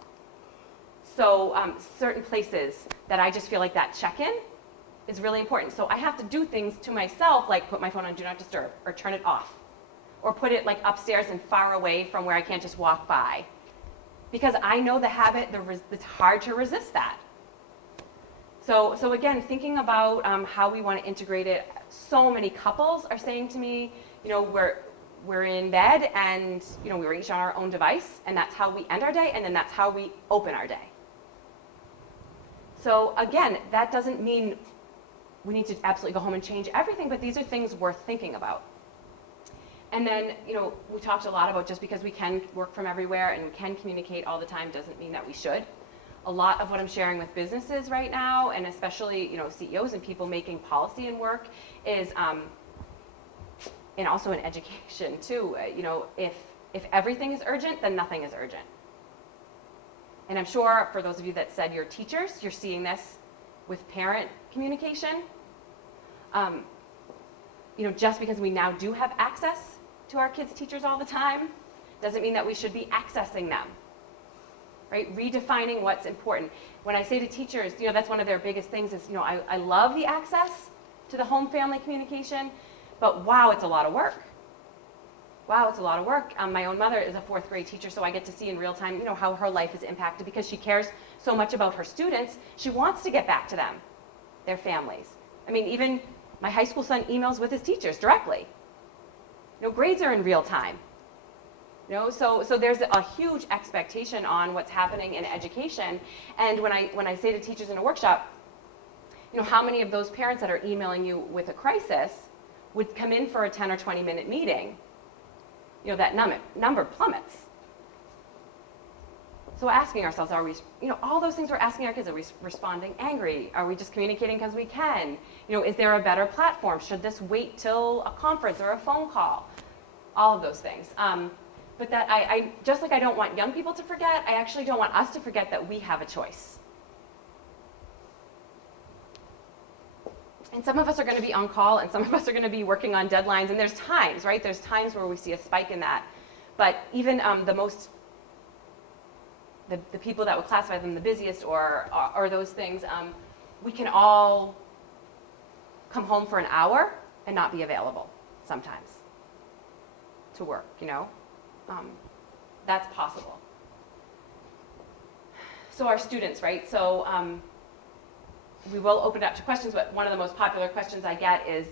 So certain places that I just feel like that check-in is really important. So I have to do things to myself, like put my phone on Do Not Disturb, or turn it off, or put it like upstairs and far away from where I can't just walk by. Because I know the habit, it's hard to resist that. So again, thinking about how we want to integrate it, so many couples are saying to me, you know, we're in bed and, you know, we're each on our own device, and that's how we end our day, and then that's how we open our day. So again, that doesn't mean we need to absolutely go home and change everything, but these are things worth thinking about. And then, you know, we talked a lot about just because we can work from everywhere and we can communicate all the time doesn't mean that we should. A lot of what I'm sharing with businesses right now, and especially, you know, CEOs and people making policy and work is, and also in education too, you know, if everything is urgent, then nothing is urgent. And I'm sure for those of you that said you're teachers, you're seeing this with parent communication. You know, just because we now do have access to our kids' teachers all the time, doesn't mean that we should be accessing them, right? Redefining what's important. When I say to teachers, you know, that's one of their biggest things is, you know, I love the access to the home family communication, but wow, it's a lot of work. Wow, it's a lot of work. My own mother is a 4th grade teacher, so I get to see in real time, you know, how her life is impacted because she cares so much about her students. She wants to get back to them, their families. I mean, even my high school son emails with his teachers directly. You know, grades are in real time. You know, so there's a huge expectation on what's happening in education. And when I say to teachers in a workshop, you know, how many of those parents that are emailing you with a crisis would come in for a 10 or 20-minute meeting? You know, that number plummets. So asking ourselves, are we, you know, all those things we're asking our kids, are we responding angry? Are we just communicating because we can? You know, is there a better platform? Should this wait till a conference or a phone call? All of those things. But that I just like I don't want young people to forget, I actually don't want us to forget that we have a choice. And some of us are going to be on call, and some of us are going to be working on deadlines, and there's times, right? There's times where we see a spike in that. But even the people that would classify them the busiest or those things, we can all come home for an hour and not be available sometimes. to work, That's possible. So our students, right? So we will open it up to questions, but one of the most popular questions I get is,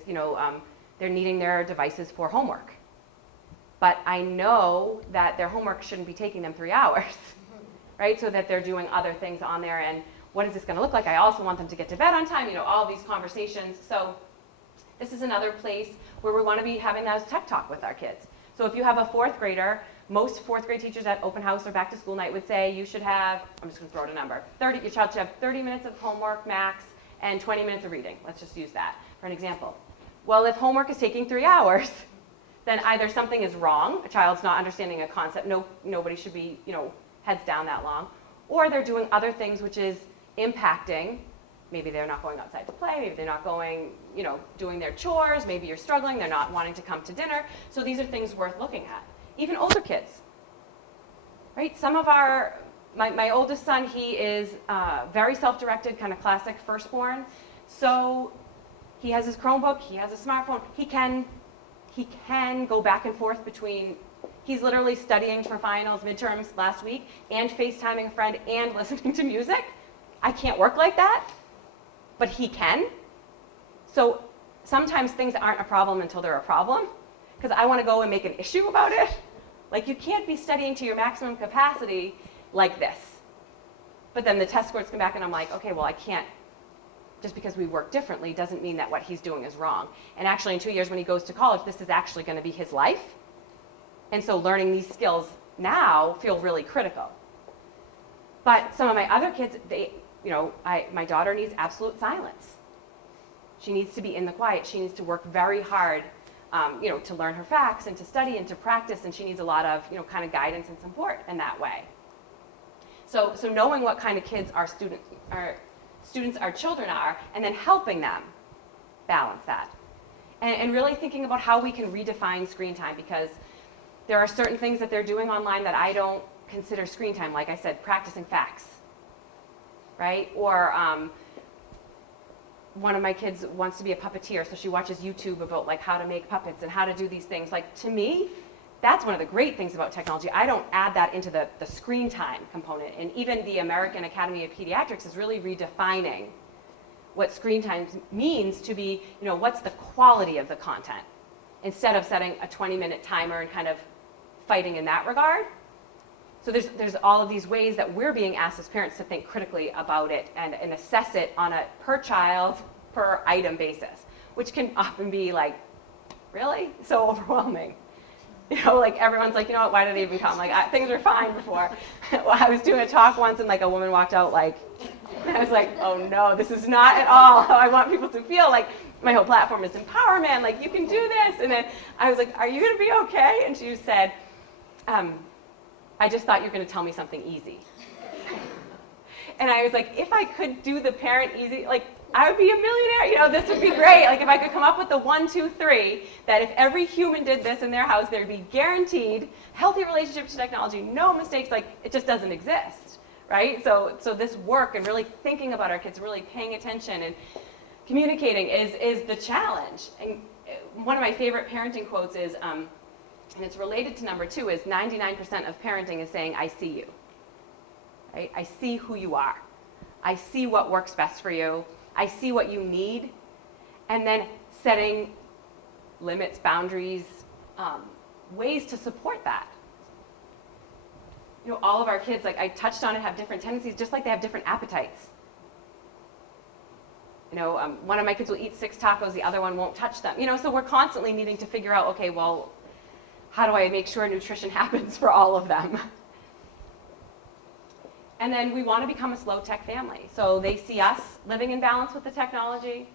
they're needing their devices for homework. But I know that their homework shouldn't be taking them 3 hours, right? So that they're doing other things on there, and what is this going to look like? I also want them to get to bed on time, all these conversations. So this is another place where we want to be having those tech talk with our kids. So if you have a 4th grader, most 4th grade teachers at open house or back to school night would say you should have, I'm just going to throw out a number, your child should have 30 minutes of homework max and 20 minutes of reading. Let's just use that for an example. Well, if homework is taking 3 hours, then either something is wrong, a child's not understanding a concept, nobody should be, heads down that long, or they're doing other things which is impacting. Maybe they're not going outside to play, maybe they're not going, doing their chores, maybe you're struggling, they're not wanting to come to dinner. So these are things worth looking at. Even older kids, right? Some of my oldest son, he is very self-directed, kind of classic firstborn. So he has his Chromebook, he has a smartphone, he can go back and forth between, he's literally studying for finals, midterms last week, and FaceTiming a friend and listening to music. I can't work like that, but he can. So sometimes things aren't a problem until they're a problem, because I want to go and make an issue about it. Like, you can't be studying to your maximum capacity like this. But then the test scores come back and I'm like, okay, well, I can't, just because we work differently doesn't mean that what he's doing is wrong. And actually in 2 years when he goes to college, this is actually going to be his life. And so learning these skills now feel really critical. But some of my other kids, my daughter needs absolute silence. She needs to be in the quiet. She needs to work very hard, to learn her facts and to study and to practice, and she needs a lot of, kind of guidance and support in that way. So knowing what kind of kids our children are, and then helping them balance that. And really thinking about how we can redefine screen time, because there are certain things that they're doing online that I don't consider screen time. Like I said, practicing facts, right? Or one of my kids wants to be a puppeteer, so she watches YouTube about like how to make puppets and how to do these things. Like, to me, that's one of the great things about technology. I don't add that into the screen time component. And even the American Academy of Pediatrics is really redefining what screen time means to be, what's the quality of the content, instead of setting a 20-minute timer and kind of fighting in that regard. So there's all of these ways that we're being asked as parents to think critically about it and assess it on a per child, per item basis, which can often be like, really? So overwhelming. Like everyone's like, why did they even come? Like, things were fine before. Well, I was doing a talk once and like a woman walked out like, I was like, oh no, this is not at all how I want people to feel. Like, my whole platform is empowerment, like you can do this. And then I was like, are you gonna be okay? And she said, I just thought you were going to tell me something easy. And I was like, if I could do the parent easy, like, I would be a millionaire. This would be great. Like, if I could come up with the 1, 2, 3, that if every human did this in their house, there'd be guaranteed healthy relationship to technology, no mistakes. Like, it just doesn't exist, right? So this work and really thinking about our kids, really paying attention and communicating is the challenge. And one of my favorite parenting quotes is, and it's related to number 2, is 99% of parenting is saying, I see you, right? I see who you are. I see what works best for you. I see what you need. And then setting limits, boundaries, ways to support that. All of our kids, like I touched on it, have different tendencies, just like they have different appetites. One of my kids will eat 6 tacos, the other one won't touch them. So we're constantly needing to figure out, okay, well, how do I make sure nutrition happens for all of them? And then we want to become a slow tech family. So they see us living in balance with the technology.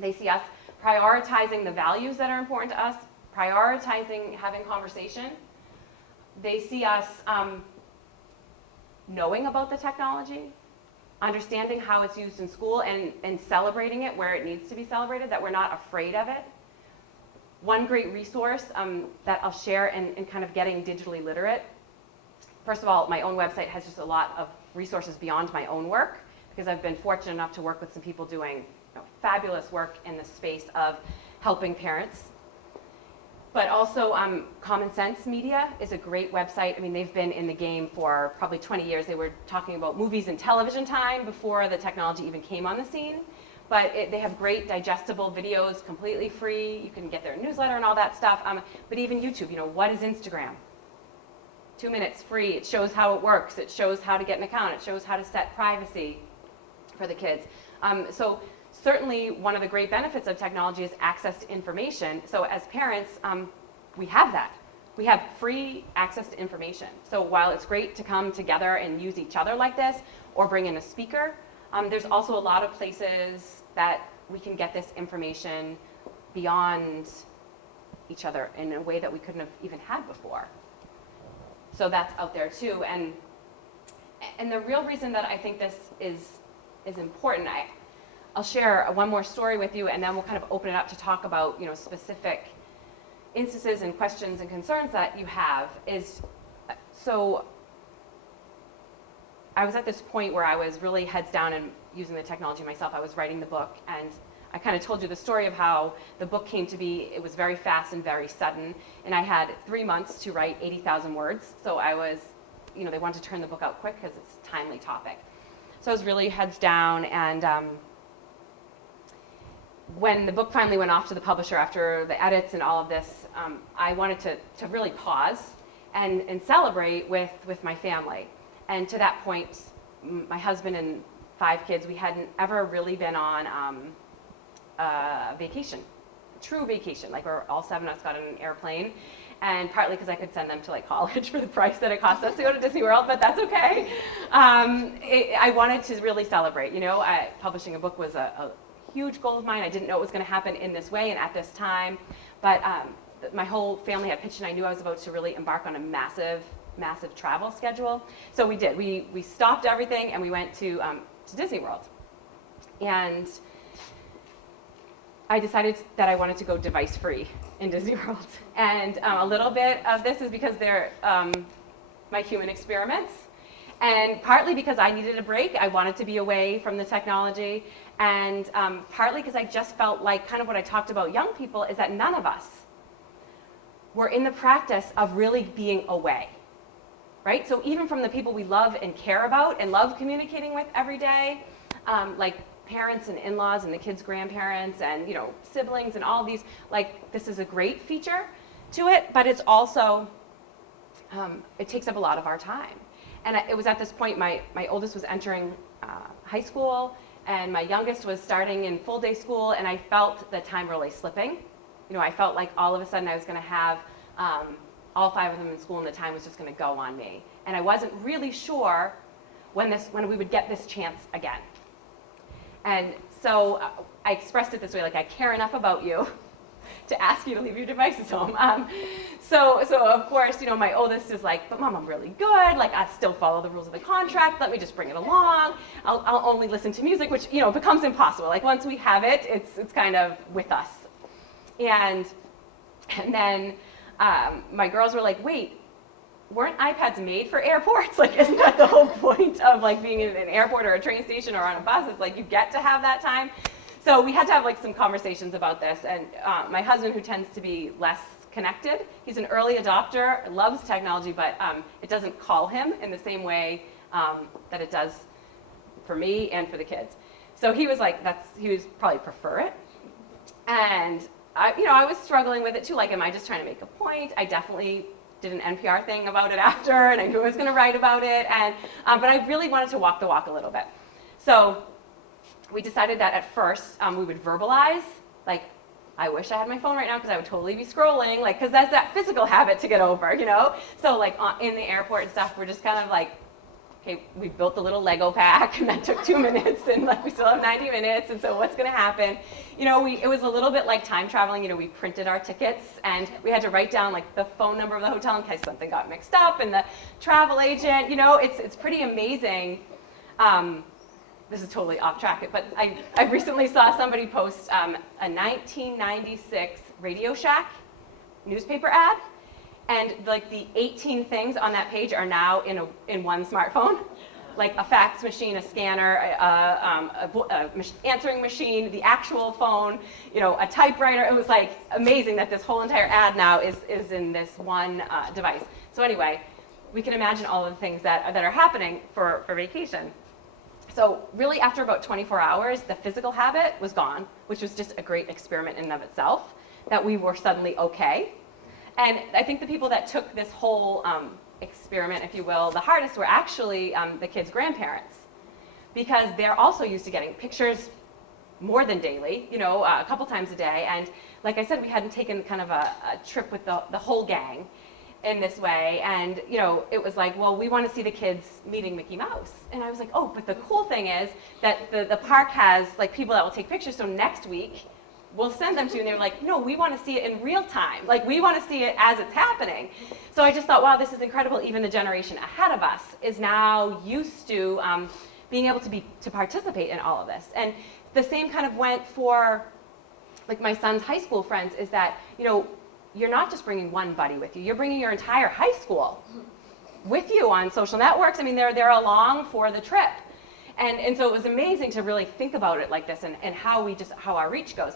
They see us prioritizing the values that are important to us, prioritizing having conversation. They see us knowing about the technology, understanding how it's used in school, and celebrating it where it needs to be celebrated, that we're not afraid of it. One great resource that I'll share in kind of getting digitally literate. First of all, my own website has just a lot of resources beyond my own work, because I've been fortunate enough to work with some people doing fabulous work in the space of helping parents. But also, Common Sense Media is a great website. I mean, they've been in the game for probably 20 years. They were talking about movies and television time before the technology even came on the scene. But they have great digestible videos, completely free. You can get their newsletter and all that stuff. But even YouTube, what is Instagram? 2 minutes free. It shows how it works. It shows how to get an account. It shows how to set privacy for the kids. So certainly one of the great benefits of technology is access to information. So as parents, we have that. We have free access to information. So while it's great to come together and use each other like this or bring in a speaker, there's also a lot of places that we can get this information beyond each other in a way that we couldn't have even had before. So that's out there too. And the real reason that I think this is important, I'll share one more story with you, and then we'll kind of open it up to talk about specific instances and questions and concerns that you have. So I was at this point where I was really heads down and using the technology myself. I was writing the book, and I kind of told you the story of how the book came to be. It was very fast and very sudden, and I had 3 months to write 80,000 words. So I was, they wanted to turn the book out quick because it's a timely topic. So I was really heads down, and when the book finally went off to the publisher after the edits and all of this, I wanted to really pause and celebrate with my family. And to that point, my husband and 5 kids, we hadn't ever really been on a vacation, true vacation. Like all 7 of us got on an airplane, and partly because I could send them to college for the price that it cost us to go to Disney World, but that's okay. I wanted to really celebrate. Publishing a book was a huge goal of mine. I didn't know it was going to happen in this way and at this time, but my whole family had pitched, and I knew I was about to really embark on a massive travel schedule. So we did. We stopped everything and we went to Disney World. And I decided that I wanted to go device-free in Disney World. And a little bit of this is because they're my human experiments, and partly because I needed a break. I wanted to be away from the technology, and partly because I just felt like kind of what I talked about young people is that none of us were in the practice of really being away, right? So even from the people we love and care about and love communicating with every day, like parents and in-laws and the kids' grandparents and siblings and all of these, this is a great feature to it, but it's also, it takes up a lot of our time. And it was at this point, my oldest was entering high school, and my youngest was starting in full day school, and I felt the time really slipping. I felt like all of a sudden I was going to have all 5 of them in school, and the time was just going to go on me. And I wasn't really sure when we would get this chance again. And so I expressed it this way, I care enough about you to ask you to leave your devices home. So of course, my oldest is like, but Mom, I'm really good. I still follow the rules of the contract. Let me just bring it along. I'll only listen to music, which, becomes impossible. Once we have it, it's kind of with us. And then my girls were like, wait, weren't iPads made for airports? Isn't that the whole point of being in an airport or a train station or on a bus? It's you get to have that time. So we had to have some conversations about this. And my husband, who tends to be less connected, he's an early adopter, loves technology, but it doesn't call him in the same way that it does for me and for the kids. So he was he would probably prefer it. And I was struggling with it too. Am I just trying to make a point? I definitely did an NPR thing about it after, and I knew I was going to write about it. And but I really wanted to walk the walk a little bit. So we decided that at first we would verbalize, I wish I had my phone right now because I would totally be scrolling, because that's that physical habit to get over, So in the airport and stuff, we're just kind of okay, we built the little Lego pack, and that took 2 minutes, and we still have 90 minutes, and so what's going to happen? It was a little bit like time traveling. We printed our tickets, and we had to write down the phone number of the hotel in case something got mixed up, and the travel agent. It's pretty amazing. This is totally off track, but I recently saw somebody post a 1996 Radio Shack newspaper ad. And the 18 things on that page are now in one smartphone. like a fax machine, a scanner, answering machine, the actual phone, a typewriter. It was like amazing that this whole entire ad now is in this one device. So anyway, we can imagine all of the things that are happening for vacation. So really after about 24 hours, the physical habit was gone, which was just a great experiment in and of itself, that we were suddenly okay. And I think the people that took this whole experiment, if you will, the hardest were actually the kids' grandparents, because they're also used to getting pictures more than daily, a couple times a day. And like I said, we hadn't taken kind of a trip with the whole gang in this way. And, it was like, well, we want to see the kids meeting Mickey Mouse. And I was like, oh, but the cool thing is that the park has like people that will take pictures. So next week, we'll send them to you. And they were like, no, we want to see it in real time. Like, we want to see it as it's happening. So I just thought, wow, this is incredible. Even the generation ahead of us is now used to being able to participate in all of this. And the same kind of went for like my son's high school friends, is that, you're not just bringing one buddy with you. You're bringing your entire high school with you on social networks. I mean, they're along for the trip. And so it was amazing to really think about it like this, and how our reach goes.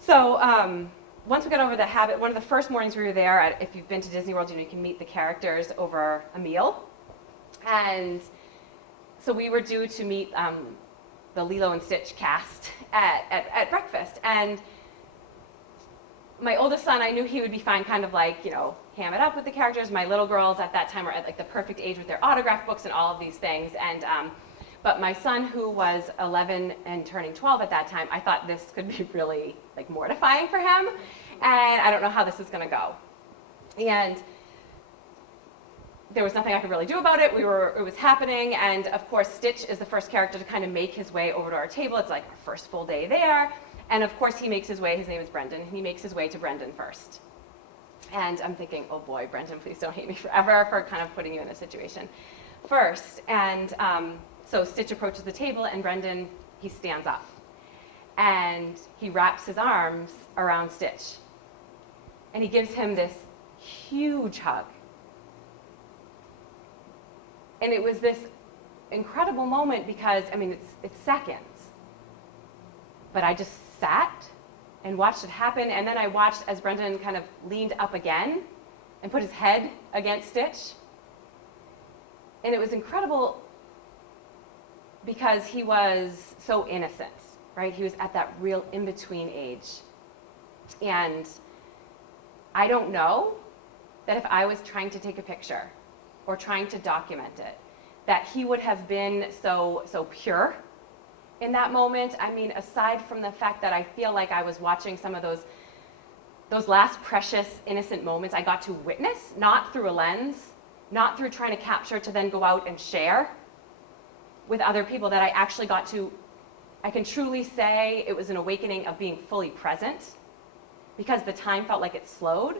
So once we got over the habit, one of the first mornings we were there, if you've been to Disney World, you can meet the characters over a meal. And so we were due to meet the Lilo and Stitch cast at breakfast. And my oldest son, I knew he would be fine, kind of like, ham it up with the characters. My little girls at that time were at like the perfect age with their autograph books and all of these things. And but my son, who was 11 and turning 12 at that time, I thought this could be really like mortifying for him. And I don't know how this is going to go. And there was nothing I could really do about it. It was happening. And of course, Stitch is the first character to kind of make his way over to our table. It's like our first full day there. And of course, he makes his way. His name is Brendan. He makes his way to Brendan first. And I'm thinking, oh boy, Brendan, please don't hate me forever for kind of putting you in this situation first. And so Stitch approaches the table, and Brendan, he stands up. And he wraps his arms around Stitch. And he gives him this huge hug. And it was this incredible moment because, I mean, it's seconds. But I just sat and watched it happen, and then I watched as Brendan kind of leaned up again and put his head against Stitch. And it was incredible because he was so innocent, right? He was at that real in-between age. And I don't know that if I was trying to take a picture or trying to document it, that he would have been so pure in that moment. I mean, aside from the fact that I feel like I was watching some of those last precious, innocent moments I got to witness, not through a lens, not through trying to capture to then go out and share with other people, that I actually got to, I can truly say it was an awakening of being fully present, because the time felt like it slowed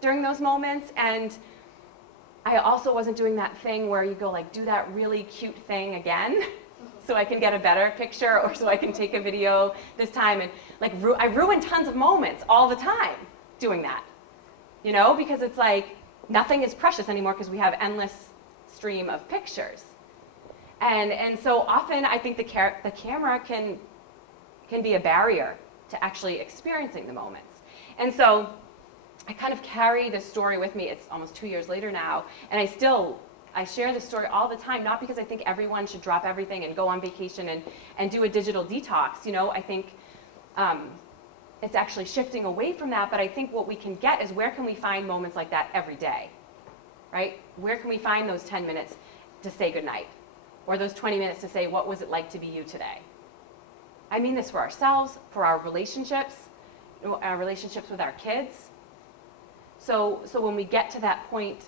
during those moments. And I also wasn't doing that thing where you go like, do that really cute thing again so I can get a better picture, or so I can take a video this time. And like, I ruin tons of moments all the time doing that, because it's like nothing is precious anymore because we have endless stream of pictures. And so often I think the camera can be a barrier to actually experiencing the moments. And so I kind of carry this story with me. It's almost 2 years later now, and I share this story all the time, not because I think everyone should drop everything and go on vacation and do a digital detox. I think it's actually shifting away from that, but I think what we can get is, where can we find moments like that every day, right? Where can we find those 10 minutes to say goodnight, or those 20 minutes to say, what was it like to be you today? I mean this for ourselves, for our relationships with our kids. So when we get to that point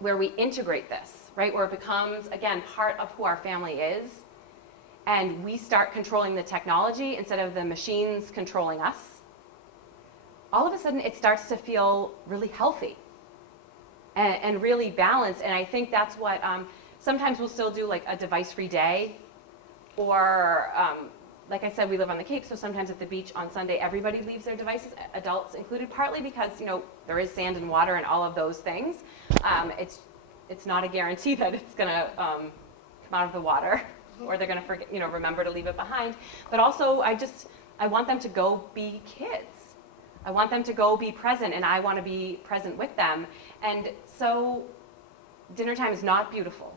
where we integrate this, right, where it becomes, again, part of who our family is, and we start controlling the technology instead of the machines controlling us, all of a sudden it starts to feel really healthy and really balanced. And I think that's what, sometimes we'll still do like a device-free day, or like I said, we live on the Cape, so sometimes at the beach on Sunday, everybody leaves their devices, adults included, partly because, there is sand and water and all of those things. it's not a guarantee that it's going to come out of the water or they're going to forget, remember to leave it behind. But also, I want them to go be kids. I want them to go be present, and I want to be present with them. And so dinner time is not beautiful,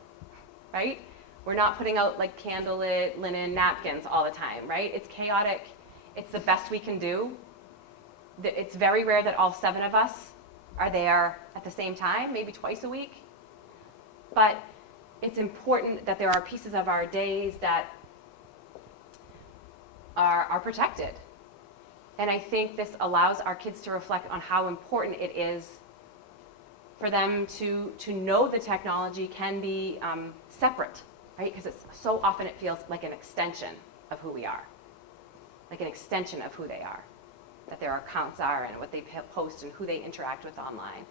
right? We're not putting out like candlelit linen napkins all the time, right? It's chaotic. It's the best we can do. It's very rare that all 7 of us are there at the same time, maybe twice a week. But it's important that there are pieces of our days that are protected. And I think this allows our kids to reflect on how important it is for them to know the technology can be separate, right? Because so often it feels like an extension of who we are, like an extension of who they are, that their accounts are and what they post and who they interact with online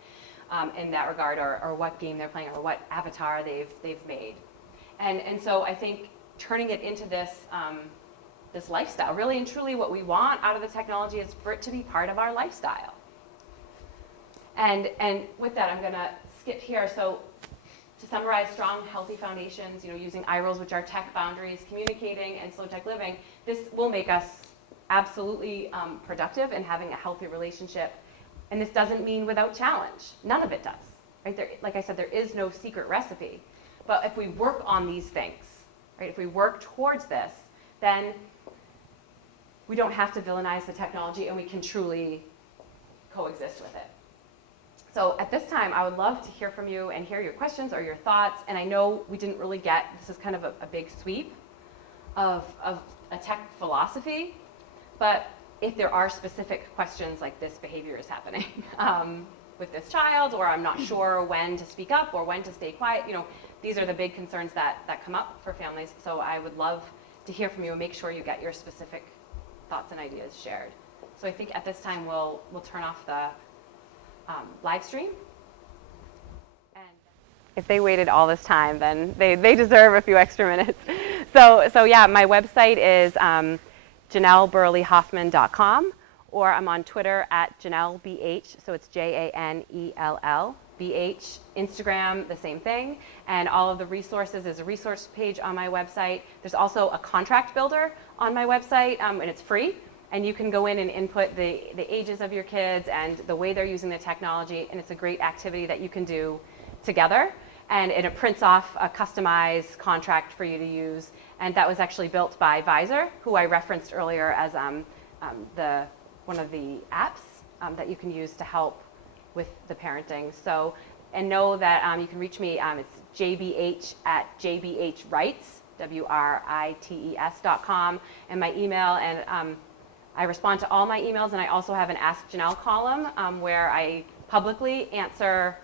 in that regard, or what game they're playing or what avatar they've made. And so I think turning it into this lifestyle, really and truly what we want out of the technology is for it to be part of our lifestyle. And with that, I'm going to skip here. So to summarize, strong, healthy foundations, using iRules, which are tech boundaries, communicating, and slow tech living, this will make us absolutely productive and having a healthy relationship. And this doesn't mean without challenge. None of it does. Right? Like I said, there is no secret recipe. But if we work on these things, right, if we work towards this, then we don't have to villainize the technology and we can truly coexist with it. So at this time, I would love to hear from you and hear your questions or your thoughts. And I know we didn't really this is kind of a big sweep of a tech philosophy, but if there are specific questions like this behavior is happening with this child, or I'm not sure when to speak up or when to stay quiet, these are the big concerns that come up for families. So I would love to hear from you and make sure you get your specific thoughts and ideas shared. So I think at this time we'll turn off the live stream. And if they waited all this time, then they deserve a few extra minutes. So yeah, my website is janellburleyhoffman.com, or I'm on Twitter at JanellBH, so it's JANELL BH. Instagram, the same thing. And all of the resources, there's a resource page on my website. There's also a contract builder on my website, and it's free. And you can go in and input the ages of your kids and the way they're using the technology, and it's a great activity that you can do together. And it prints off a customized contract for you to use. And that was actually built by Visor, who I referenced earlier as one of the apps that you can use to help with the parenting. So, and know that you can reach me, it's jbh@jbhrights, WRITES.com, and my email, and I respond to all my emails, and I also have an Ask Janell column where I publicly answer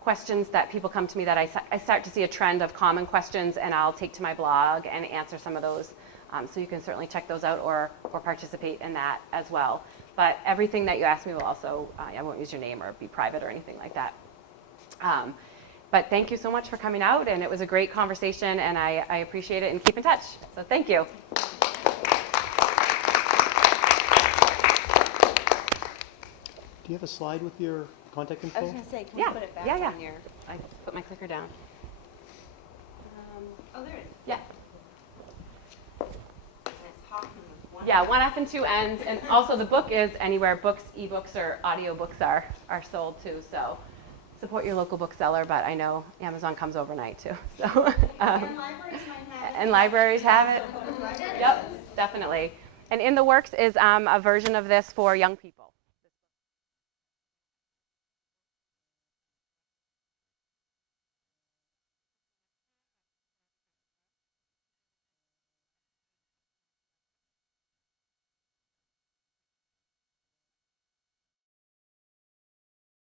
questions that people come to me that I start to see a trend of common questions, and I'll take to my blog and answer some of those. So you can certainly check those out or participate in that as well. But everything that you ask me will also, I won't use your name or be private or anything like that. But thank you so much for coming out, and it was a great conversation, and I appreciate it, and keep in touch. So thank you. Do you have a slide with your contact info? I was going to say, can we put it back on your... I put my clicker down. Oh, there it is. Yeah. And it's Hofmann with one. Yeah, one F and two N's. And also the book is anywhere books, ebooks, or audiobooks are sold too. So support your local bookseller, but I know Amazon comes overnight too. So And libraries might have it. and libraries have it. Yep, definitely. And in the works is a version of this for young people.